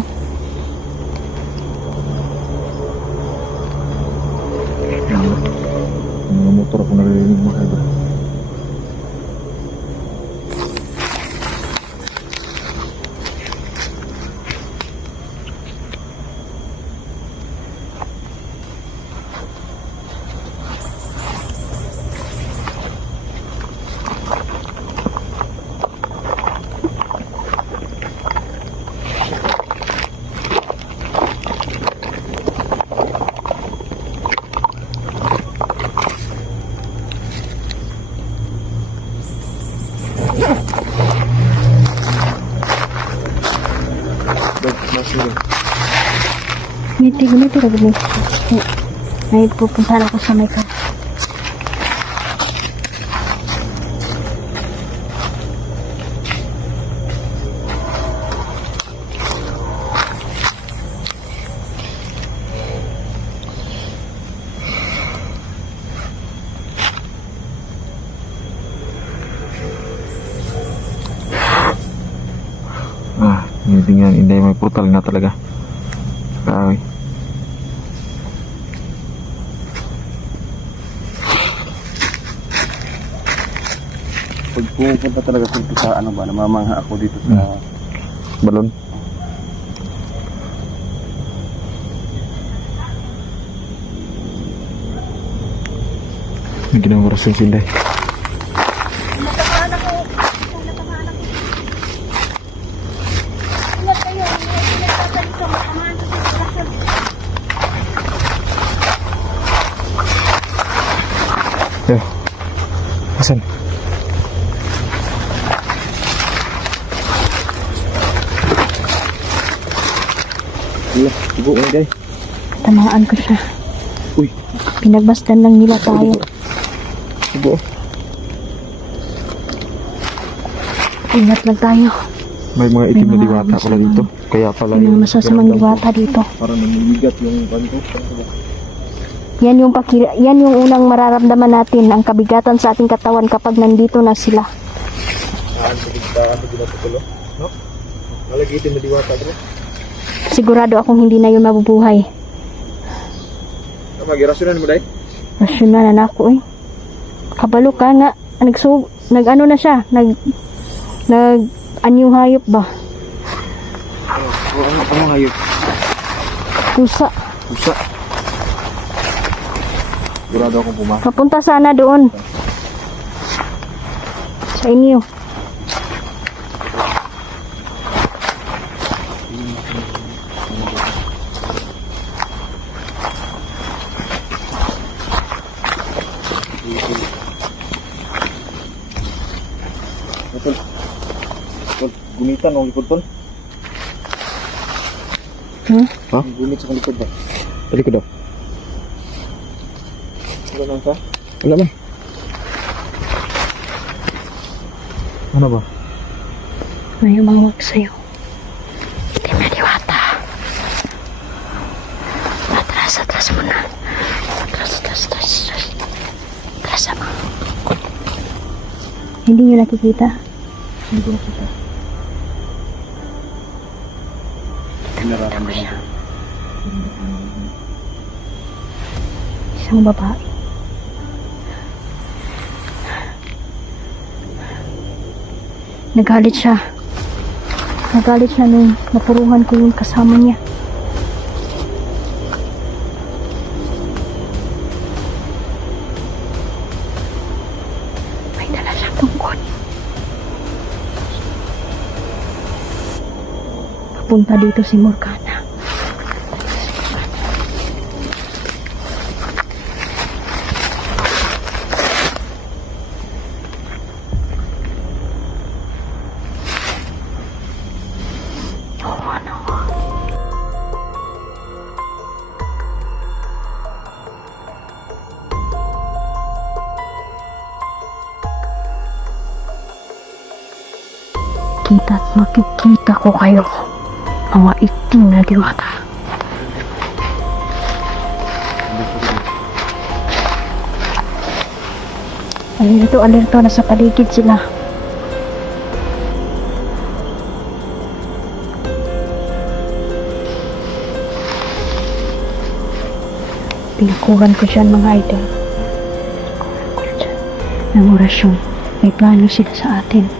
Mga motor ako naririnig mga kaibra. Ngiti raga mo. Ay pupunta na ako sa may ka. Hindi nga, hindi may portal na talaga. Kahoy. Pag pumunta talaga sa ano ba, namamangha ako dito sa balon. May ginawang rason sinday. Asan? Wala, ibu mo guys. Tamaan ko siya. Uy, Pinagbastan lang nila tayo. ibu. Ingat lang tayo. May mga itim na diwata pala dito. Kaya pala May mga masasamang diwata dito. Parang nangigigat yung kanto. Yan yung unang mararamdaman natin, ang kabigatan sa ating katawan kapag nandito na sila. No? Malagitin na diwata, bro. Sigurado akong hindi na yun mabubuhay. Magirasyonan mo, day? Rasyonal na ako eh. Kabalo ka nga. Nag-ano na siya. Anyong hayop ba? Ano hayop? Pusa. Pusa. Sigurado akong pumasok. Papunta sana doon. Sa inyo. Tol. Tol, gunitan ang likod, tol. Ha? Gunit sa likod ba? Sa likod daw. Wala nang ka? Wala ba? Ano ba? May umawag sa'yo. Itim na diwata. Atras mo na. Atras. Atras mo. Hindi nyo nakikita? Hindi ko nakita. Nararamdaman ko. Isang babae. Nagalit siya. Nagalit siya nung napuruhan ko yung kasama niya. May dala siyang tungkod. Papunta dito si Morgana. Kita at makikita ko kayo, mga itim na diwata. Alerto, nasa paligid sila. Pinakuhan ko siya mga idol. Pinakuhan ko siya ng orasyon. May plano sila sa atin.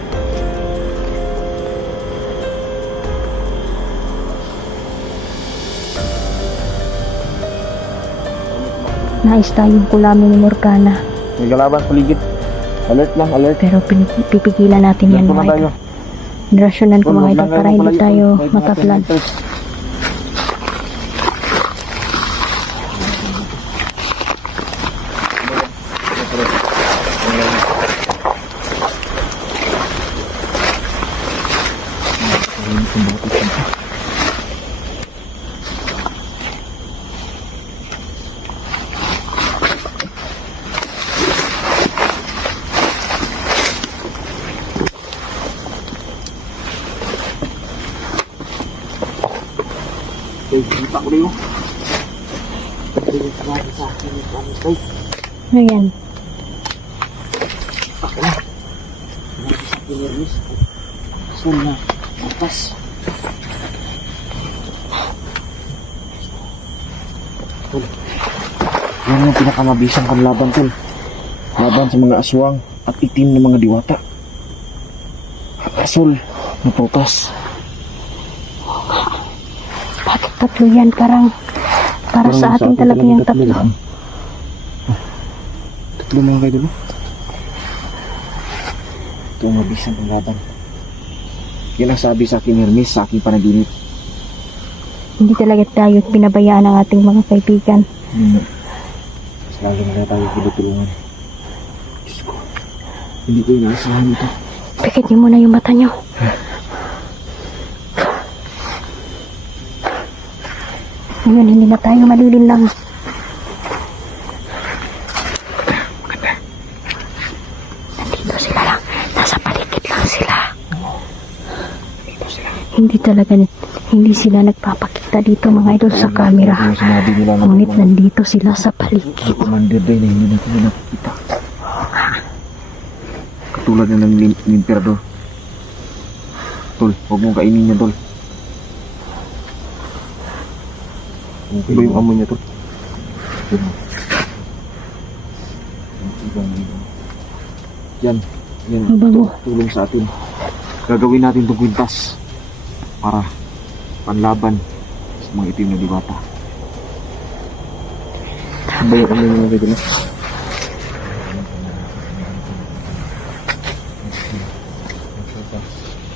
Nais tayong kulamin ni Morgana. May kalaban sa paligid. Alert lang, alert. Pero pipigilan natin yan mga idol. Rasyonan ko mga idol para hindi tayo mataplan. Kita ko rin. Ano yan? Asul na. Atas. Tol. Yan yung pinakamabisang panlaban, tol. Laban sa mga aswang at itim na mga diwata. Asul na putas. Bakit tatlo yan? Para sa atin talaga yung tatlo. Tatlo mga kaidolo. Ito ang mabisang panlaban. Yan ang sabi sa akin Hermes sa aking panaginip. Hindi talaga tayo pinabayaan ng ating mga kaibigan. Mas lalo na tayo pinutulungan. Diyos ko. Hindi ko inaasahan ito. Pikit niyo muna yung mata niyo. Ngayon, hindi na tayo malilinlang. Nandito sila lang. Nasa paligid lang sila. Hindi sila nagpapakita dito mga idol sa camera. Ngunit nandito sila sa paligid. Commander Day na hindi natin nakikita. Katulad na ng Emperador. tol. Huwag mong kainin yan, tol. Iba yung amoy niya, tol. Yan. Yan. Mabango. Tulong sa atin. Gagawin natin itong kwintas para panlaban sa mga itim na diwata. Iba yung amoy niya, tol.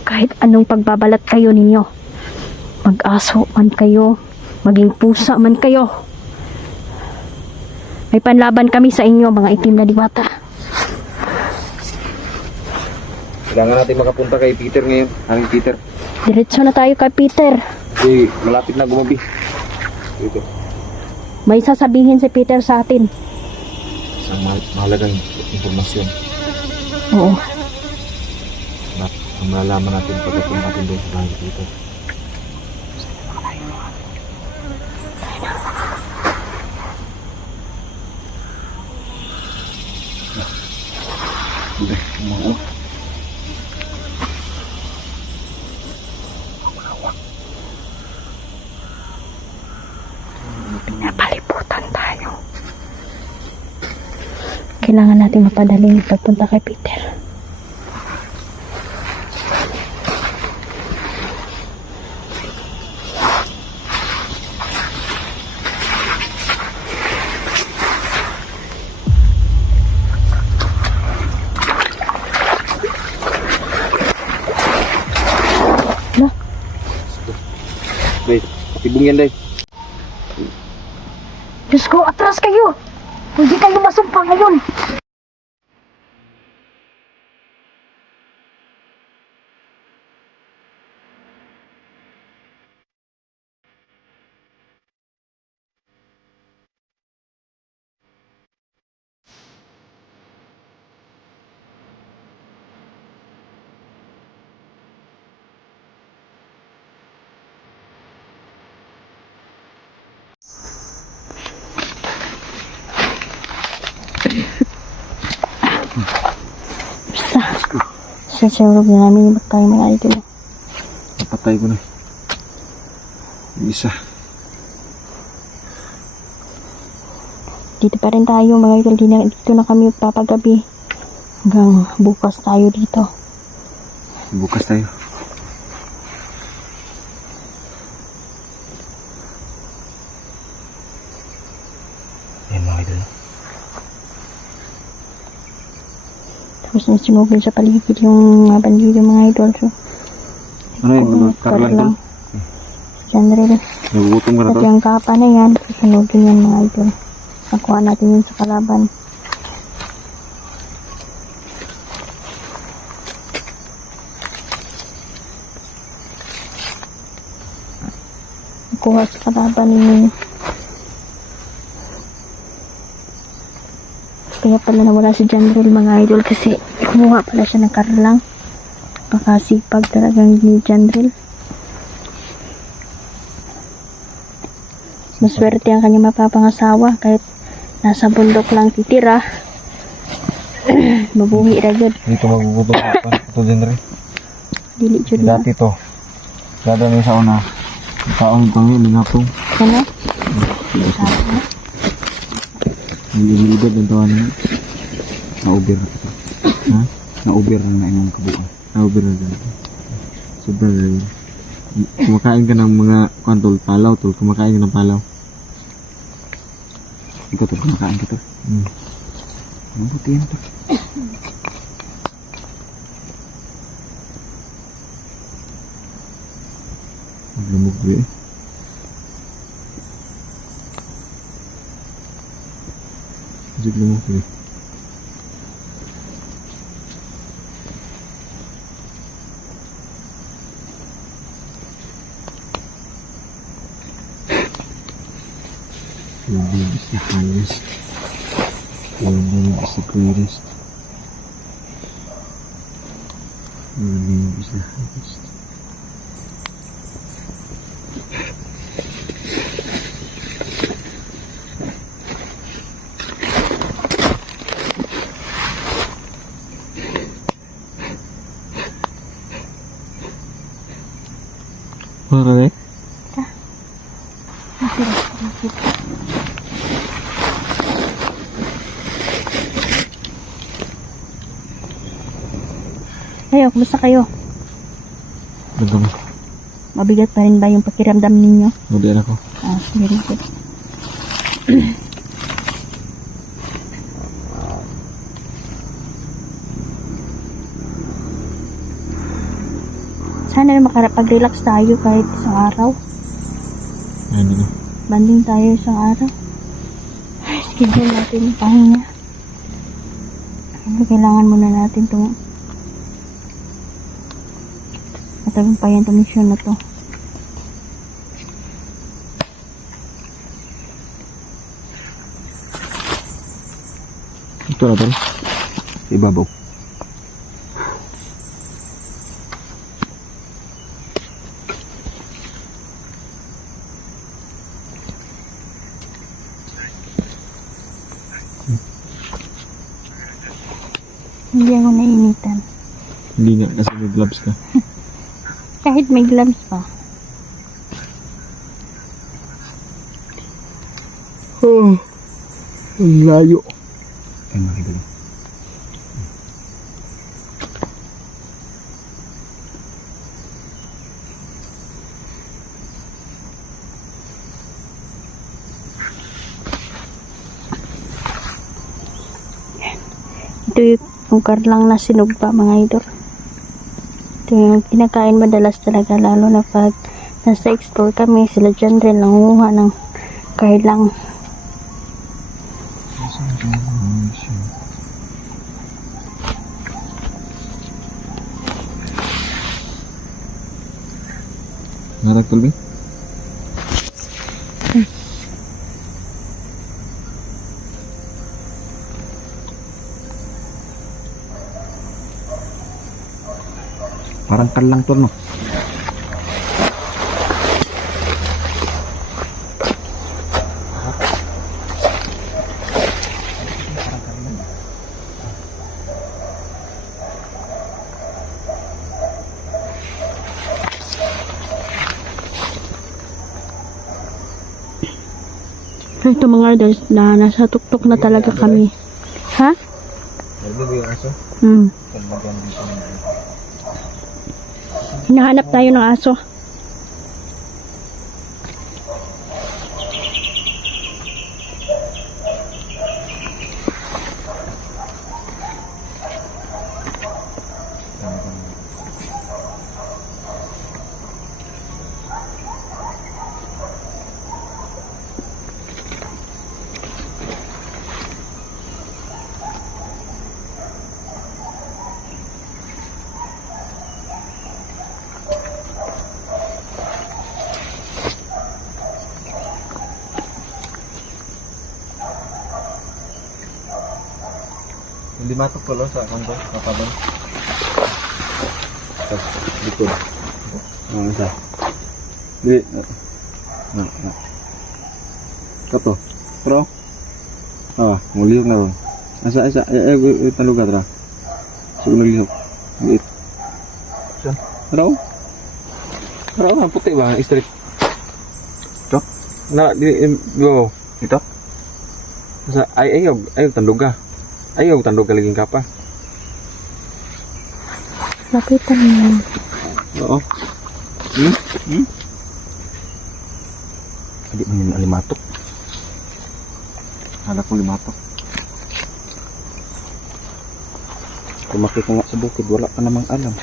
Kahit anong pagbabalat kayo ninyo, mag-aso man kayo, maging pusa man kayo, may panlaban kami sa inyo, mga itim na diwata. Kailangan natin makapunta kay Peter ngayon. Aming Peter. Diretso na tayo kay Peter. Kasi malapit na gumabi. Dito. May sasabihin si Peter sa atin. Isang mahalagang informasyon Oo. na ang malalaman natin pagdating natin doon sa bahay ni Peter. Bude, umawa. Napaliputan tayo. Kailangan natin mapadaling pagpunta kay Peter. Hala, Day, patibong yan, Day. Diyos ko, atras kayo! Hindi kayo masumpa ngayon! Basta, sasarap na namin yung tayo mga idol. Napatay ko na. Yung isa. Dito pa rin tayo mga idol, dito na kami papagabi. Hanggang bukas tayo dito. Bukas tayo. Yan mga idol. Tapos nasunugin sa paligid yung mga bandido mga idol. So, Ano yun? Karlan tol? General, Nagugutom ka na pati tol? ang kapa na yan, susunugin yan mga idol. Nakuha natin yun sa kalaban. Nakuha sa kalaban ni kaya pala nawala si General mga idol kasi kumuha pala siya ng karlang. Kakasipag talagang ni General. Maswerte ang kanyang mapapangasawa kahit nasa bundok lang titira. Mabuhi ra gud. Dito magugutom ka. Ito din rin. Dili jud na. Dati to. Dada na sa una. Taong kami, lingapong. Kana? Hindi libad ng tawa na. Na-over na ito. Ha? Na-over na yung kabuan. Na-over na ito. Sobrang rin. Kumakain ka ng mga kwantol, palaw tol. Kumakain ka ng palaw. Ikaw tol, kumakain ka tol. Mabuti yan tol. Maglamog ko eh. Maglamog ko eh. Your name is the highest. Your name is the greatest. Your name is the highest. Ayo, kumusta kayo? Ganda mo. Mabigat pa rin ba yung pakiramdam ninyo? Madiyan ako. Ah, very good. Sana makapag-relax tayo kahit isang araw. Ayun na. Banding tayo isang araw. Ay, schedule natin yung pahinga. Kailangan muna natin itong matagumpayan itong mission na to. Ito na tol. Ibabaw. Hindi ako nainitan. Hindi nga kasi may gloves ka. Kahit may gloves pa. Oh, ang layo. Ay, makikita. Ito yung karlang na sinugba mga idol. Ito yung kinakain madalas talaga, lalo na pag nasa explore kami, sila dyan rin nanguha ng karlang. Ngarak tol, Bing? Parang kalang to, no? Ito mga idols na nasa tuktok na talaga kami. Ha? Ano ba yung aso? Hinahanap tayo ng aso. Hindi matok ko lo sa kanto, kapabang. Likod. Ang isa. Di. Na. Kato. Pro. Ah, muliyog na ron. Asa. Taluga tra. Siguro lihok. Liit. Saan? Raw? Raw, puti ba? Straight. Ito? Go. Ito? Ayaw tanduga. Ayaw tanduga laging kapa. Lapitan mo. Oo. Hindi mo yun alimatok. Hala ko limatok. Kumaki ko nga sa bukid, wala ka namang alam.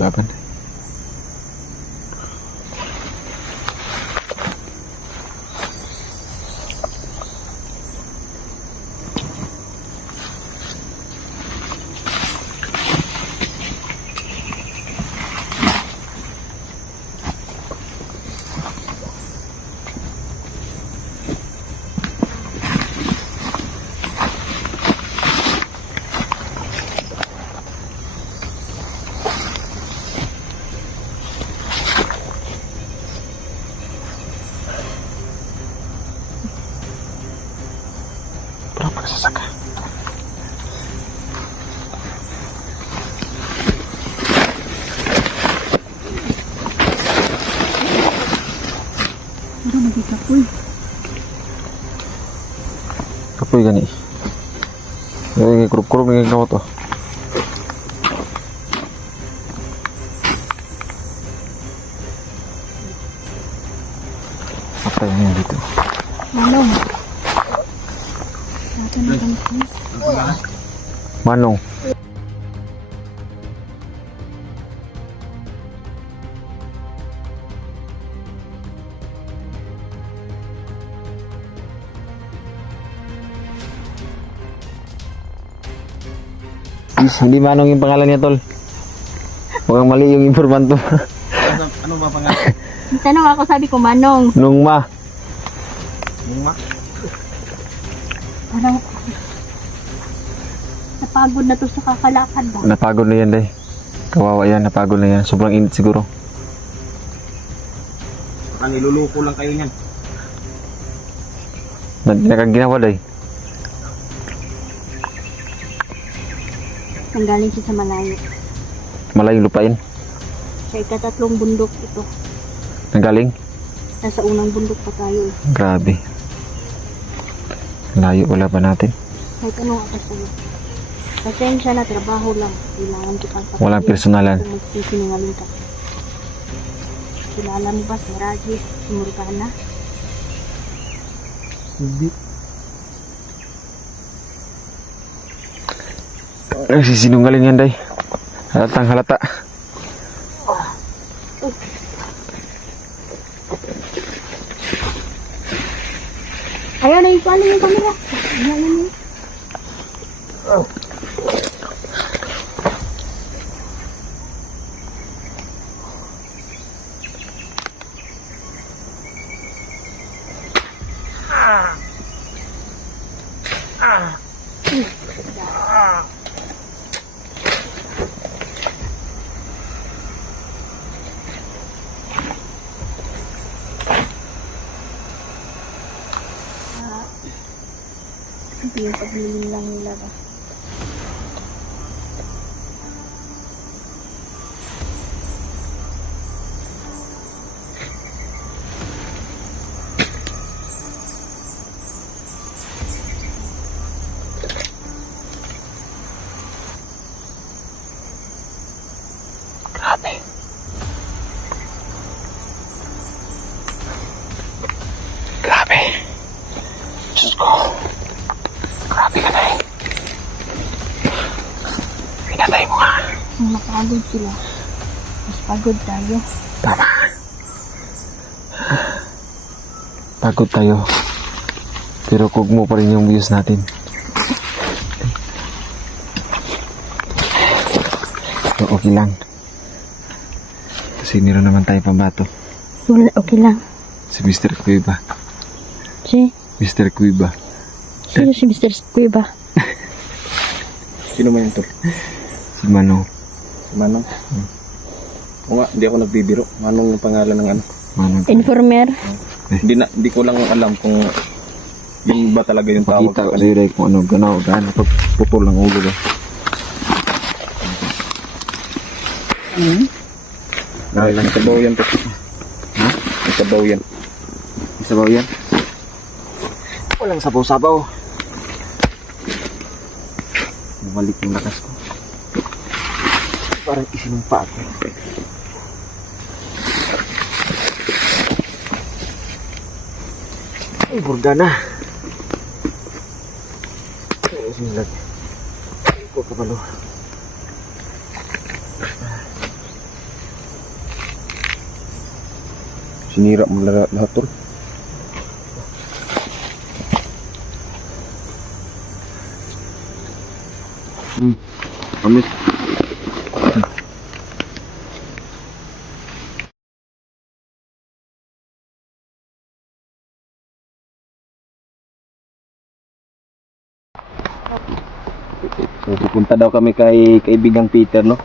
Laban. Pero pagsasaka. Pero magikapoy. Kapoy gani. Ay, kurup-kurup ng ginawa to. Apa yang dito? Manong. Natin na kami. Manong. Hindi Manong yung pangalan niya, tol. Huwag mali yung informanto. Ano ba pangalan? Tanong ako, sabi ko, Manong. Nung ma. Parang napagod na to sa kakalakad ba? Napagod na yan, day. Kawawa yan, napagod na yan. Sobrang init siguro. Baka niluluko lang kayo niyan. Nakaginawa, day. Nanggaling siya sa malayo. Malayong lupain. Sa ikatatlong bundok ito. Nanggaling? Nasa unang bundok pa tayo eh. Grabe. Layo wala pa natin. May tanong ako sa'yo. Pasensya na, trabaho lang. Kailangan kitang papayin. Walang personalan. Kung magsisinungaling ka. Kilala mo ba si Raji, si Morgana? Hindi. Nagsisinungaling yan, day. Halatang halata. Ayaw na yung paano yung camera. Ayaw na yung... Ito yung paglilim lang nila ba? Grabe. Grabe. Diyos ko. Grabe ka na eh. Pinatay mo nga. Kung napagod sila, mas pagod tayo. Tama. Pagod tayo. Pero kugmo pa rin yung views natin. So, okay lang. Kasi meron naman tayo pambato. Wala, okay lang. Si Mr. Cuiba. Si? Mr. Cuiba. Sino si Mr. Cuiba? Sino man yun to? Si Manong. Si Manong? Oo nga, hindi ako nagbibiro. Manong yung pangalan ng ano? Manong. Informer? Hindi ko lang alam kung yun ba talaga yung tawag. Pakita ko sa'yo dahil kung ano, ganaw, gano'n. Pagpupul ng ulo ba. Ay, nagsabaw yan to. Ha? Nagsabaw yan. May sabaw yan? Walang sabaw-sabaw. Bumalik yung lakas ko. Parang isinumpa ako. Ay, Morgana. Ay, silag. Ay, ko kapalo. Sinira mo lahat to. Amis. So, pupunta daw kami kay kaibigang Peter, no?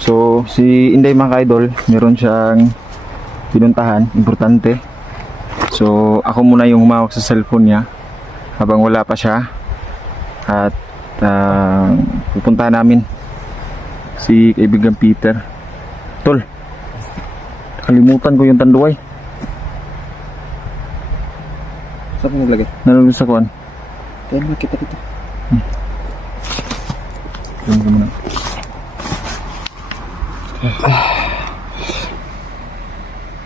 So, si Inday mga ka-idol, meron siyang pinuntahan, importante. So ako muna yung humawak sa cellphone niya habang wala pa siya. At pupuntahan namin si kaibigan Peter. Tol, kalimutan ko yung tanduay. Saan ko naglagay? Nalulun sa kuwan. Kaya makita dito. Tingnan ko muna.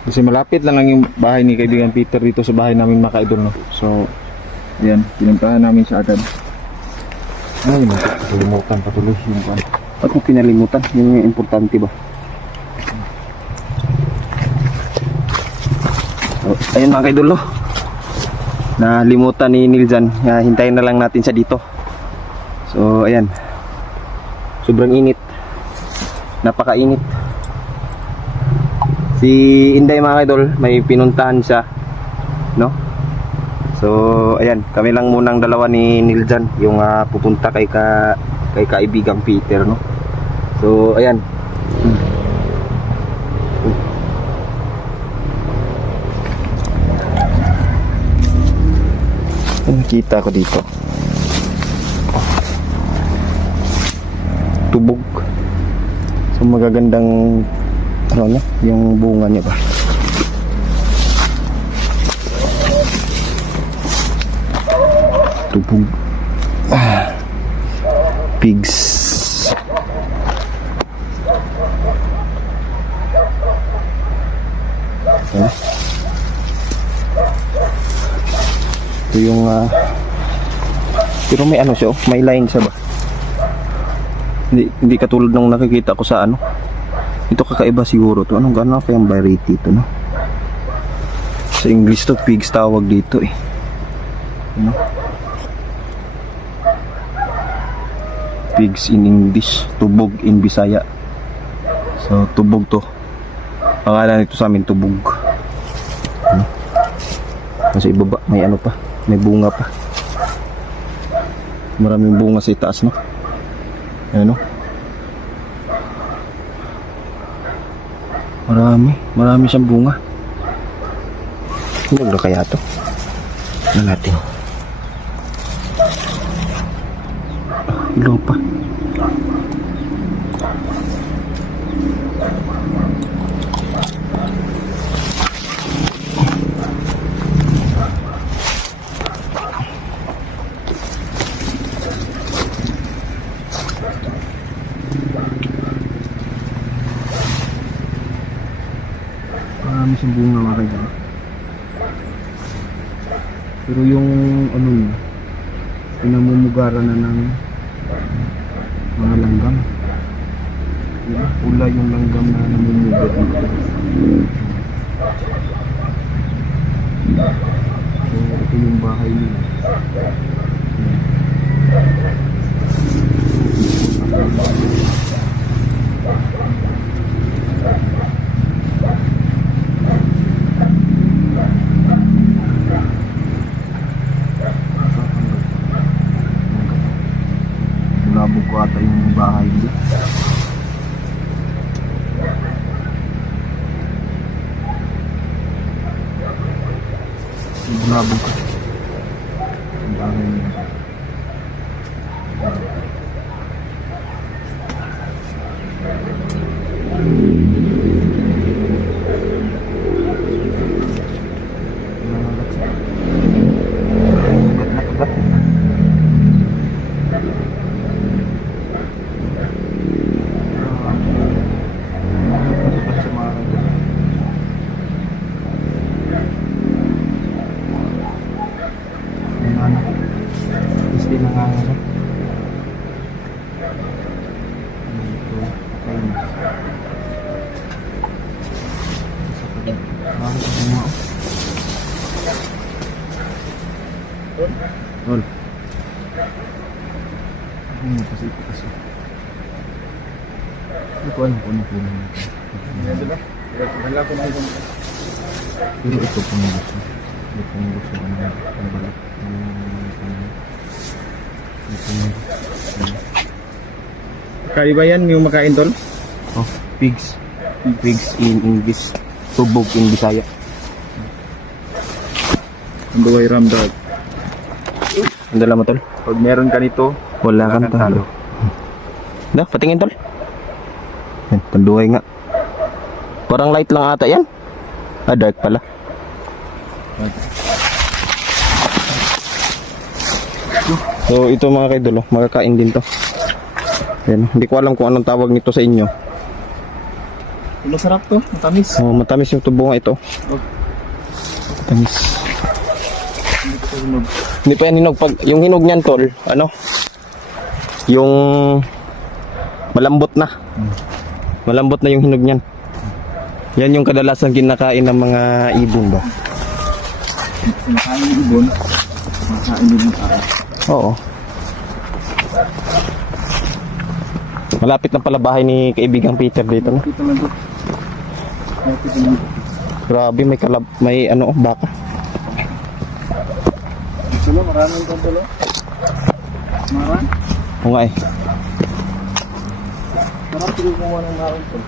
Kasi malapit lang yung bahay ni kaibigan Peter dito sa bahay namin mga ka-idol, no? So, ayan, pinuntahan namin siya agad. Ay, nakalimutan patuloy yung kuwan. Ba't mo pinalimutan? Yung importante ba? Oh, ayun mga ka-idol, no? Nalimutan ni Niljan. Hintayin na lang natin siya dito. So, ayan. Sobrang init. Napakainit. Si Inday mga idol, may pinuntahan siya, no? So, ayan, kami lang munang dalawa ni Niljan yung pupunta kay kaibigang Peter, no? So, ayan. Nakita ko dito. Tubog. So, magagandang ano niya, yung bunga niya ba? Tubog. Pigs. Ito yung pero may ano siya, may line siya ba? Hindi katulad ng nakikita ko sa ano. Ito kakaiba siguro to. Anong gano'n pa yung variety ito, no? Sa English to, pigs tawag dito eh. Ano? Pigs in English, tubog in Bisaya. So, tubog to. Pangalan nito sa amin, tubog. Ano? Nasa ibaba, may ano pa, may bunga pa. Maraming bunga sa itaas, no? Ano? Marami siyang bunga. Hindi na kaya to? Ano natin? Ilaw pa. Marami siyang bunga mga kaibigan. Pero yung ano yun, pinamumugaran na ng mga langgam. Diba? Pula yung langgam na namumugat dito. So ito yung bahay nila. Labog ko ata yung bahay dito. Labog ko yung bahay nila. Tol. Kasi. Hindi ko alam kung ano po naman. Wala ko na ito. Pero ito pong gusto. Ito pong gusto ko na ang balik. Kaiba yan yung makain, Tol? Oh, pigs. Pigs in English. Tubog in Bisaya. Anduay Ramdad. Ang dala mo, tol? Pag meron ka nito, Wala kang talo. Da, patingin, tol. Yan, panduhay nga. Parang light lang ata yan. Ah, dark pala. So, ito mga kaidol, oh, makakain din to. Yan, hindi ko alam kung anong tawag nito sa inyo. Masarap to, matamis. Oh, matamis yung tubo nga ito. Matamis. Hindi pa yan hinog. Pag, yung hinog niyan, tol, ano? Yung malambot na. Malambot na yung hinog niyan. Yan yung kadalasan kinakain ng mga ibon ba? Makain yung ibon, makain din yung tao. Oo. Malapit na pala bahay ni kaibigang Peter dito, no? Dito lang to. Dito lang. Grabe, may ano, baka. Ito lang, maraming kontrol. Marami. Oo nga eh. Sarap siguro kumuha ng maraming to.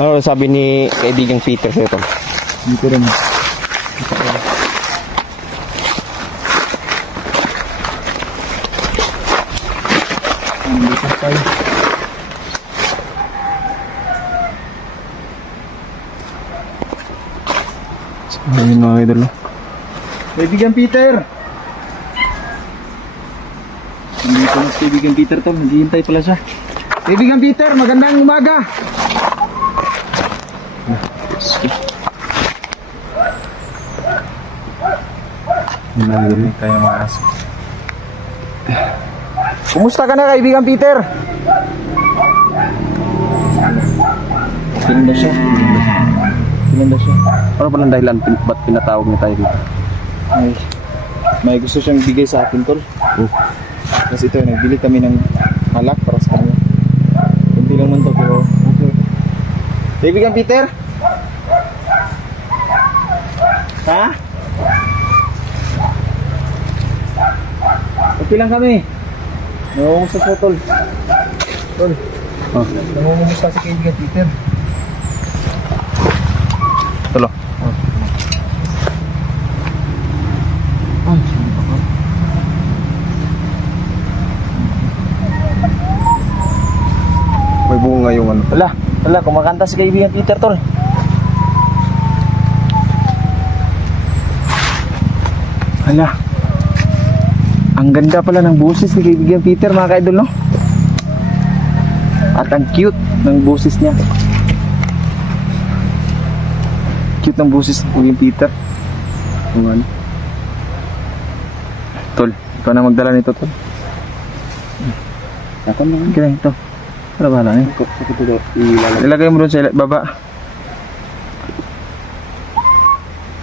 Ano sabi ni kaibigang Peter dito? Dito rin. Ayun mga idol. Kaibigan Peter! Nandito na si Kaibigan Peter to, naghihintay pala siya. Kaibigan Peter, magandang umaga! Ayun. Kaya maas. Kumusta ka na, Kaibigan Peter? Pinanda siya. Pinanda siya. Ano pa lang dahilan ba't pinatawag niya tayo dito? May gusto siyang bigay sa akin, tol. Kasi ito, nagbili kami ng alak para sa kanya. Kunti lang man to, pero okay. Kaibigan Peter? Ha? Okay lang kami. Nangungumusta siya, tol. Tol. Oh. Nangungumusta si Kaibigan Peter. Tulo. May bunga yung ano. Wala, kumakanta si Kaibigan Peter, tol. Hala. Ang ganda pala ng boses ni Kaibigan Peter, mga ka-idol, no? At ang cute ng boses niya. Cute ng boses ni Kaibigan Peter. Ano? Tol, ikaw na magdala nito, tol. Ako na. Kaya ito. Para bahala eh. Ilagay mo doon sa baba.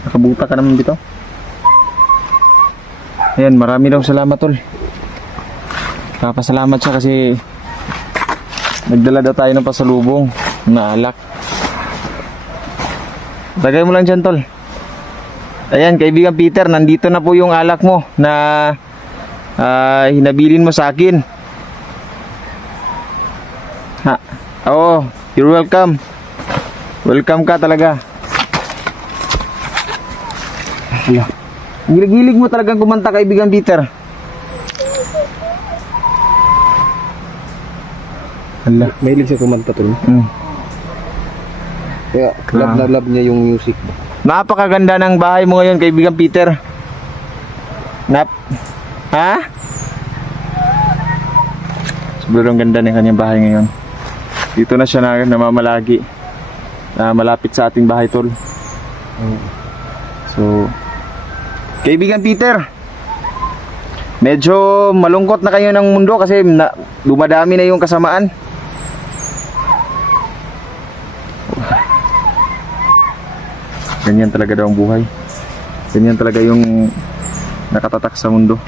Nakabuta ka naman dito. Ayan, marami daw salamat, tol. Papasalamat siya kasi nagdala daw tayo ng pasalubong na alak. Lagay mo lang dyan, tol. Ayan, Kaibigan Peter, nandito na po yung alak mo na hinabilin mo sa akin. Ha. Oh, you're welcome. Welcome ka talaga. Yeah. Gilig-gilig mo talagang kumanta, Kaibigan Peter. Hala. Mahilig siya kumanta, tol. Kaya love na love niya yung music. Napakaganda ng bahay mo ngayon, Kaibigan Peter. Ha? Sobrang ganda ng kanyang bahay ngayon. Dito na siya namamalagi. Malapit sa ating bahay, tol. So, Kaibigan Peter, medyo malungkot na kayo ng mundo kasi dumadami na yung kasamaan. Ganyan talaga daw ang buhay. Ganyan talaga yung nakatatak sa mundo.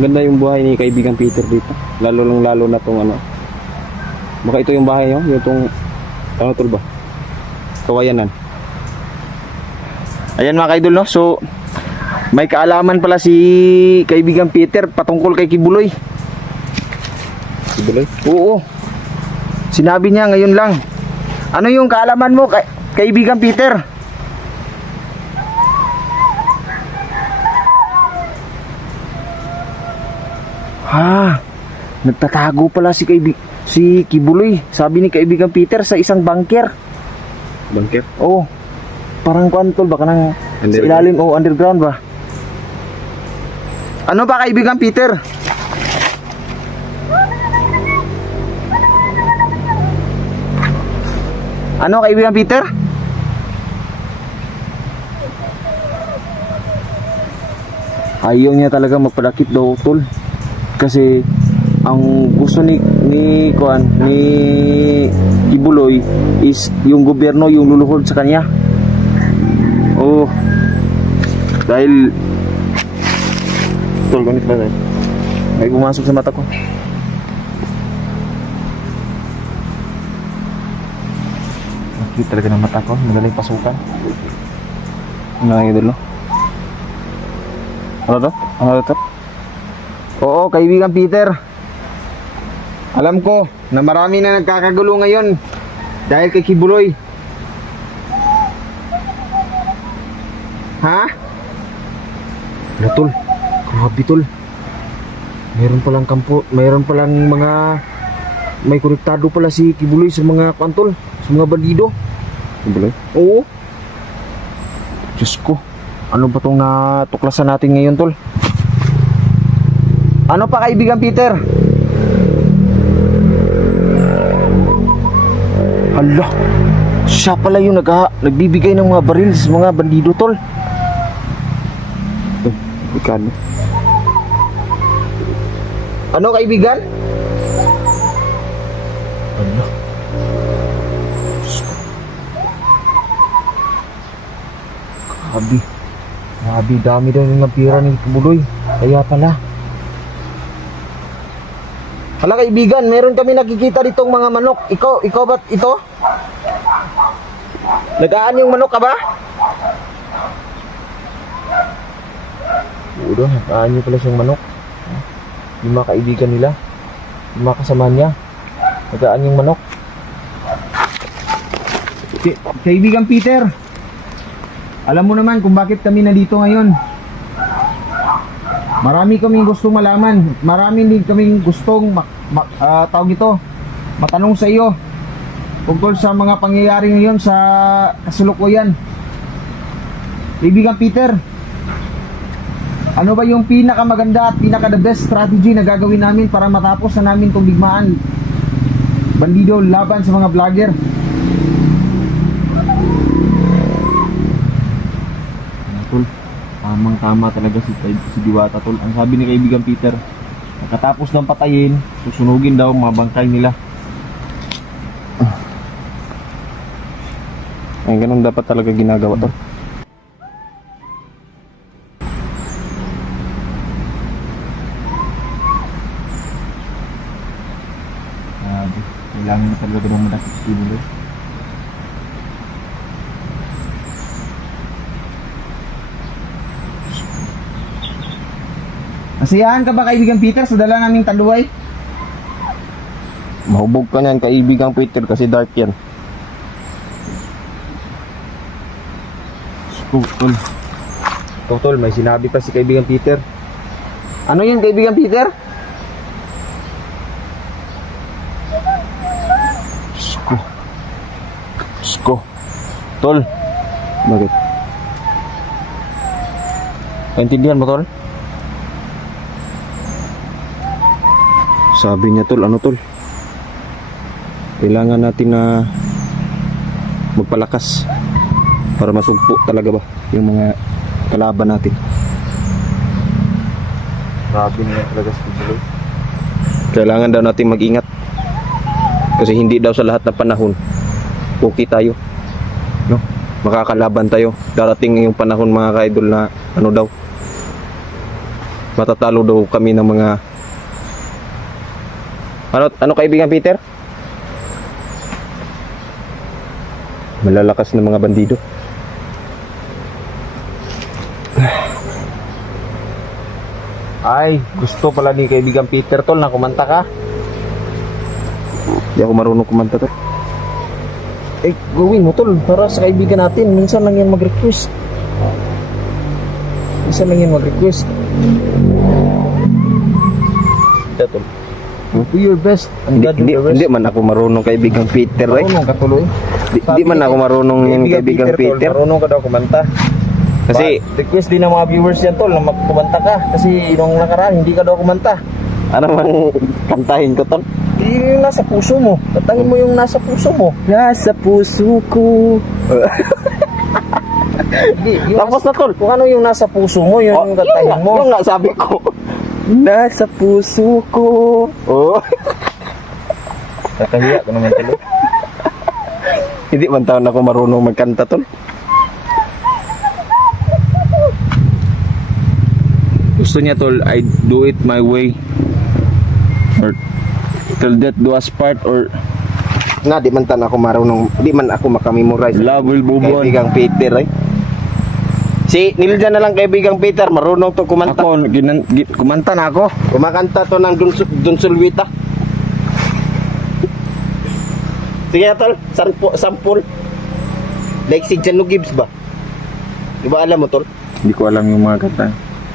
Ganda yung buhay ni Kaibigan Peter dito. Lalo na tong ano. Baka ito yung bahay nyo? Yung tong ano, tol ba? Kawayanan. Ayan mga kaidol, no? So, May kaalaman pala si kaibigan Peter patungkol kay Kibuloy. Kibuloy? Oo. Sinabi niya ngayon lang. Ano yung kaalaman mo kaibigan Peter? Nagtatago pala si Kibuloy. Sabi ni kaibigan Peter sa isang bunker. Bunker? Oo. Parang kuantol baka nang sa Underground? ilalim o underground ba? Ano ba kaibigan Peter? Ano kaibigan Peter? Ayaw niya talaga magpadakip daw tol. Kasi ang gusto ni Kibuloy is yung gobyerno yung luluhod sa kanya. Oh. Dahil tol, ganit ba tayo? May pumasok sa mata ko. Cute talaga ng mata ko. Magaling pasukan. Ano nga yung dulo? Ano to? Ano to? Oo, kaibigan Peter. Alam ko na marami na nagkakagulo ngayon dahil kay Kibuloy. Ha? Ano tol? Grabe tol. Mayroon palang mga may konektado pala si Kibuloy sa mga kwantol, sa mga bandido. Kibuloy? Oo. Diyos ko. Ano ba itong natuklasan natin ngayon tol? Ano pa kaibigan Peter? Hala, siya pala yung nagbibigay ng mga baril sa mga bandido tol. Ikano? Ano kaibigan? Ano? Grabe, dami daw yung napira ni Kibuloy. Kaya pala. Hala kaibigan, meron kami nakikita ditong mga manok. Ikaw ba ito? Nagaan yung manok ka ba? Oo doon, nagaan niyo pala siyang manok. Yung mga kaibigan nila, yung mga kasama niya, nagaan yung manok. Kaibigan Peter, alam mo naman kung bakit kami nandito ngayon. Marami kaming gustong malaman. Marami din kaming gustong matanong sa iyo tungkol sa mga pangyayari ngayon sa kasalukuyan. Kaibigan Peter, ano ba yung pinakamaganda at pinaka-the best strategy na gagawin namin para matapos na namin itong digmaan? Bandido laban sa mga vlogger. Tol, tamang-tama talaga si Diwata tol. Ang sabi ni kaibigan Peter, pagkatapos ng patayin, susunugin daw ang mga bangkay nila. Ay, ganun dapat talaga ginagawa to. Kailangan na talaga ng madakit si Kibuloy. Nasiyahan ka ba kaibigan Peter sa dala naming taluay? Mahubog ka niyan kaibigang Peter kasi dark yan. Tol, may sinabi pa si kaibigan Peter. Ano yun kaibigan Peter? Sko. Tol. Bakit? Naintindihan mo tol? Sabi niya tol, ano tol? Kailangan natin na magpalakas para masugpo talaga ba yung mga kalaban natin. Grabe na talaga si Kibuloy. Kailangan daw natin mag-ingat kasi hindi daw sa lahat ng panahon okay tayo, no? Makakalaban tayo. Darating yung panahon mga ka-idol na ano daw, matatalo daw kami ng mga ano kaibigan Peter? Malalakas na mga bandido. Ay, gusto pala ni kaibigan Peter tol na kumanta ka. Hindi ako marunong kumanta tol. Eh, gawin mo tol para sa kaibigan natin. Minsan lang yan mag-request. Ito tol. Do your best. And God do the rest. Hindi man ako marunong kaibigang Peter ay. Marunong ka tuloy. Hindi man ako marunong yung kaibigang Peter. Marunong ka daw kumanta. Kasi Request din ng mga viewers yan tol na magkumanta ka. Kasi nung nakaraan hindi ka daw kumanta. ano man kantahin ko tol? Yung nasa puso mo. Tatangin mo yung nasa puso mo. Nasa puso ko. Hindi, yung Tapos na tol. kung ano yung nasa puso mo, yun yung tatangin mo. Yung nga sabi ko. Nasa puso ko. Oh. Kakahiya ko naman tol. Hindi man taon ako marunong magkanta tol. Gusto niya tol, I do it my way. Or till death do us part, or Nga di man tan ako marunong, di man ako makamemorize. love will move on. Kaibigang Peter ay. Si Nilja na lang kaibigang Peter, marunong to kumanta. Ako, kumanta na ako. Kumakanta to ng Dunsulwita. Sige tol, sample. Like si Jano Gibbs ba? Di ba alam mo tol? Hindi ko alam yung mga kanta.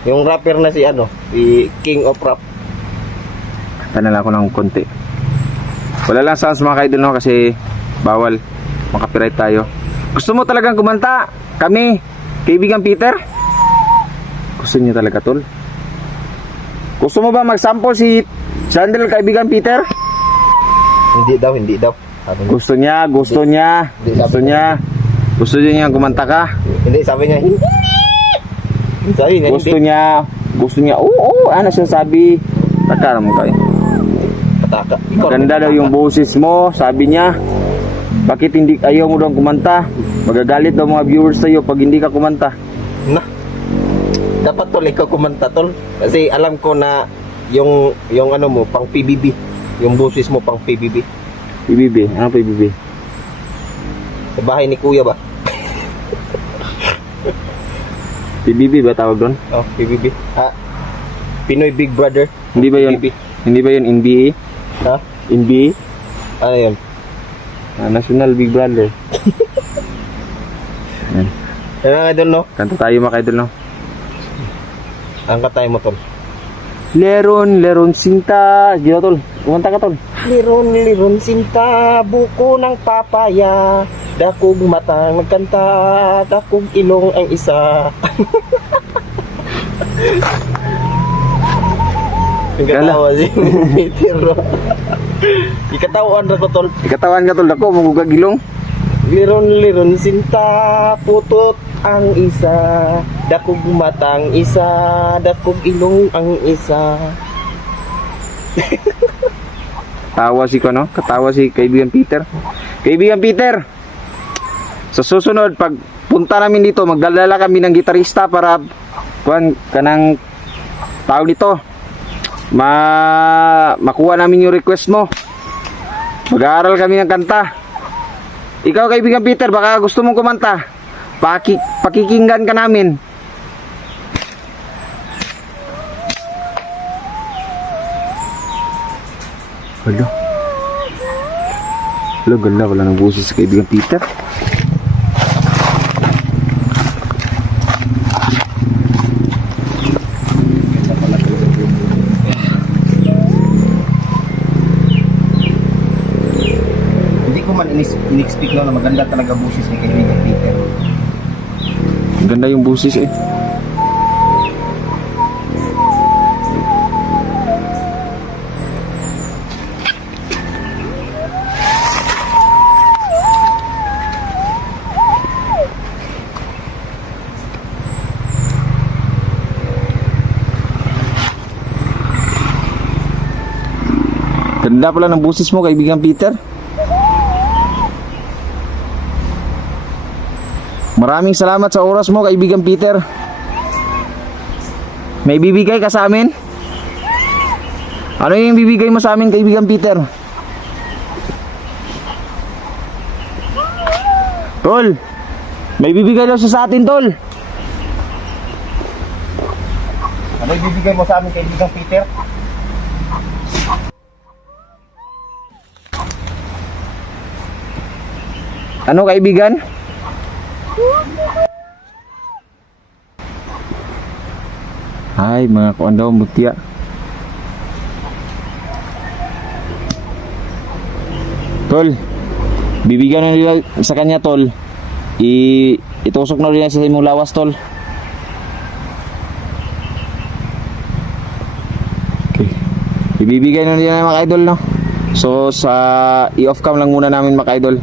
Yung rapper na si si King of Rap. Kanta na lang ako ng konti. Wala lang sounds mga kaidol no, kasi bawal. Makapiright tayo. Gusto mo talagang kumanta? Kami, kaibigan Peter? Gusto niya talaga tol? Gusto mo ba mag-sample si Chandler kaibigan Peter? Hindi daw. Sabi niya. Gusto niya kumanta ka. Hindi, sabi niya. Hindi. Sabi niya, Gusto niya, oo, ano siya sabi? Taka mo kayo. Pataka. Maganda daw yung boses mo, sabi niya. Bakit hindi ayaw mo daw kumanta? Magagalit daw mga viewers sa'yo pag hindi ka kumanta. Na. Dapat tol ikaw kumanta tol. Kasi alam ko na yung ano mo pang PBB. Yung boses mo pang PBB. PBB, ano PBB? Sa bahay ni Kuya ba? PBB ba tawag doon? Oh, PBB. Pinoy Big Brother. Hindi ba yun? PBB. Hindi ba yun NBA? Ha? NBA? Ano yun? National Big Brother. Yan. Ano nga idol no? Kanta tayo mga idol no? Ang katay mo tol. Leron sinta. Gila tol. Kumanta ka tol. Liron sinta, buko ng papaya. Dakog matang nagkanta, dakog ilong ang isa. Ikatawa si Peter. Ikatawan na ko tol. Ikatawan ka tol ako, magugagilong. Liron sinta, putot ang isa. Dakog matang isa, dakog ilong ang isa. Katawa si kaibigan Peter. Kaibigan Peter, sa susunod, pag punta namin dito, magdalala kami ng gitarista para kanang tawag dito, makuha namin yung request mo. Mag-aaral kami ng kanta. Ikaw kaibigan Peter, baka gusto mong kumanta. Pakikinggan ka namin. Ganda wala ng boses sa kaibigan Peter. Hindi ko man in-expect na maganda talaga boses ni kaibigan Peter. Ganda yung boses eh. Ganda pala ng boses mo kaibigan Peter. Maraming salamat sa oras mo kaibigan Peter. May bibigay ka sa amin? Ano yung bibigay mo sa amin kaibigan Peter? Tol, may bibigay daw siya sa atin tol. Ano ibibigay mo sa amin kaibigang Peter? Ano kaibigan? Ay, mga kuan daw, mutya. Tol, bibigyan na nila sa kanya, tol. Itusok na nila sa imong lawas, tol. Okay. Ibibigay na nila mga idol, no? So, i-off cam lang muna namin mga idol.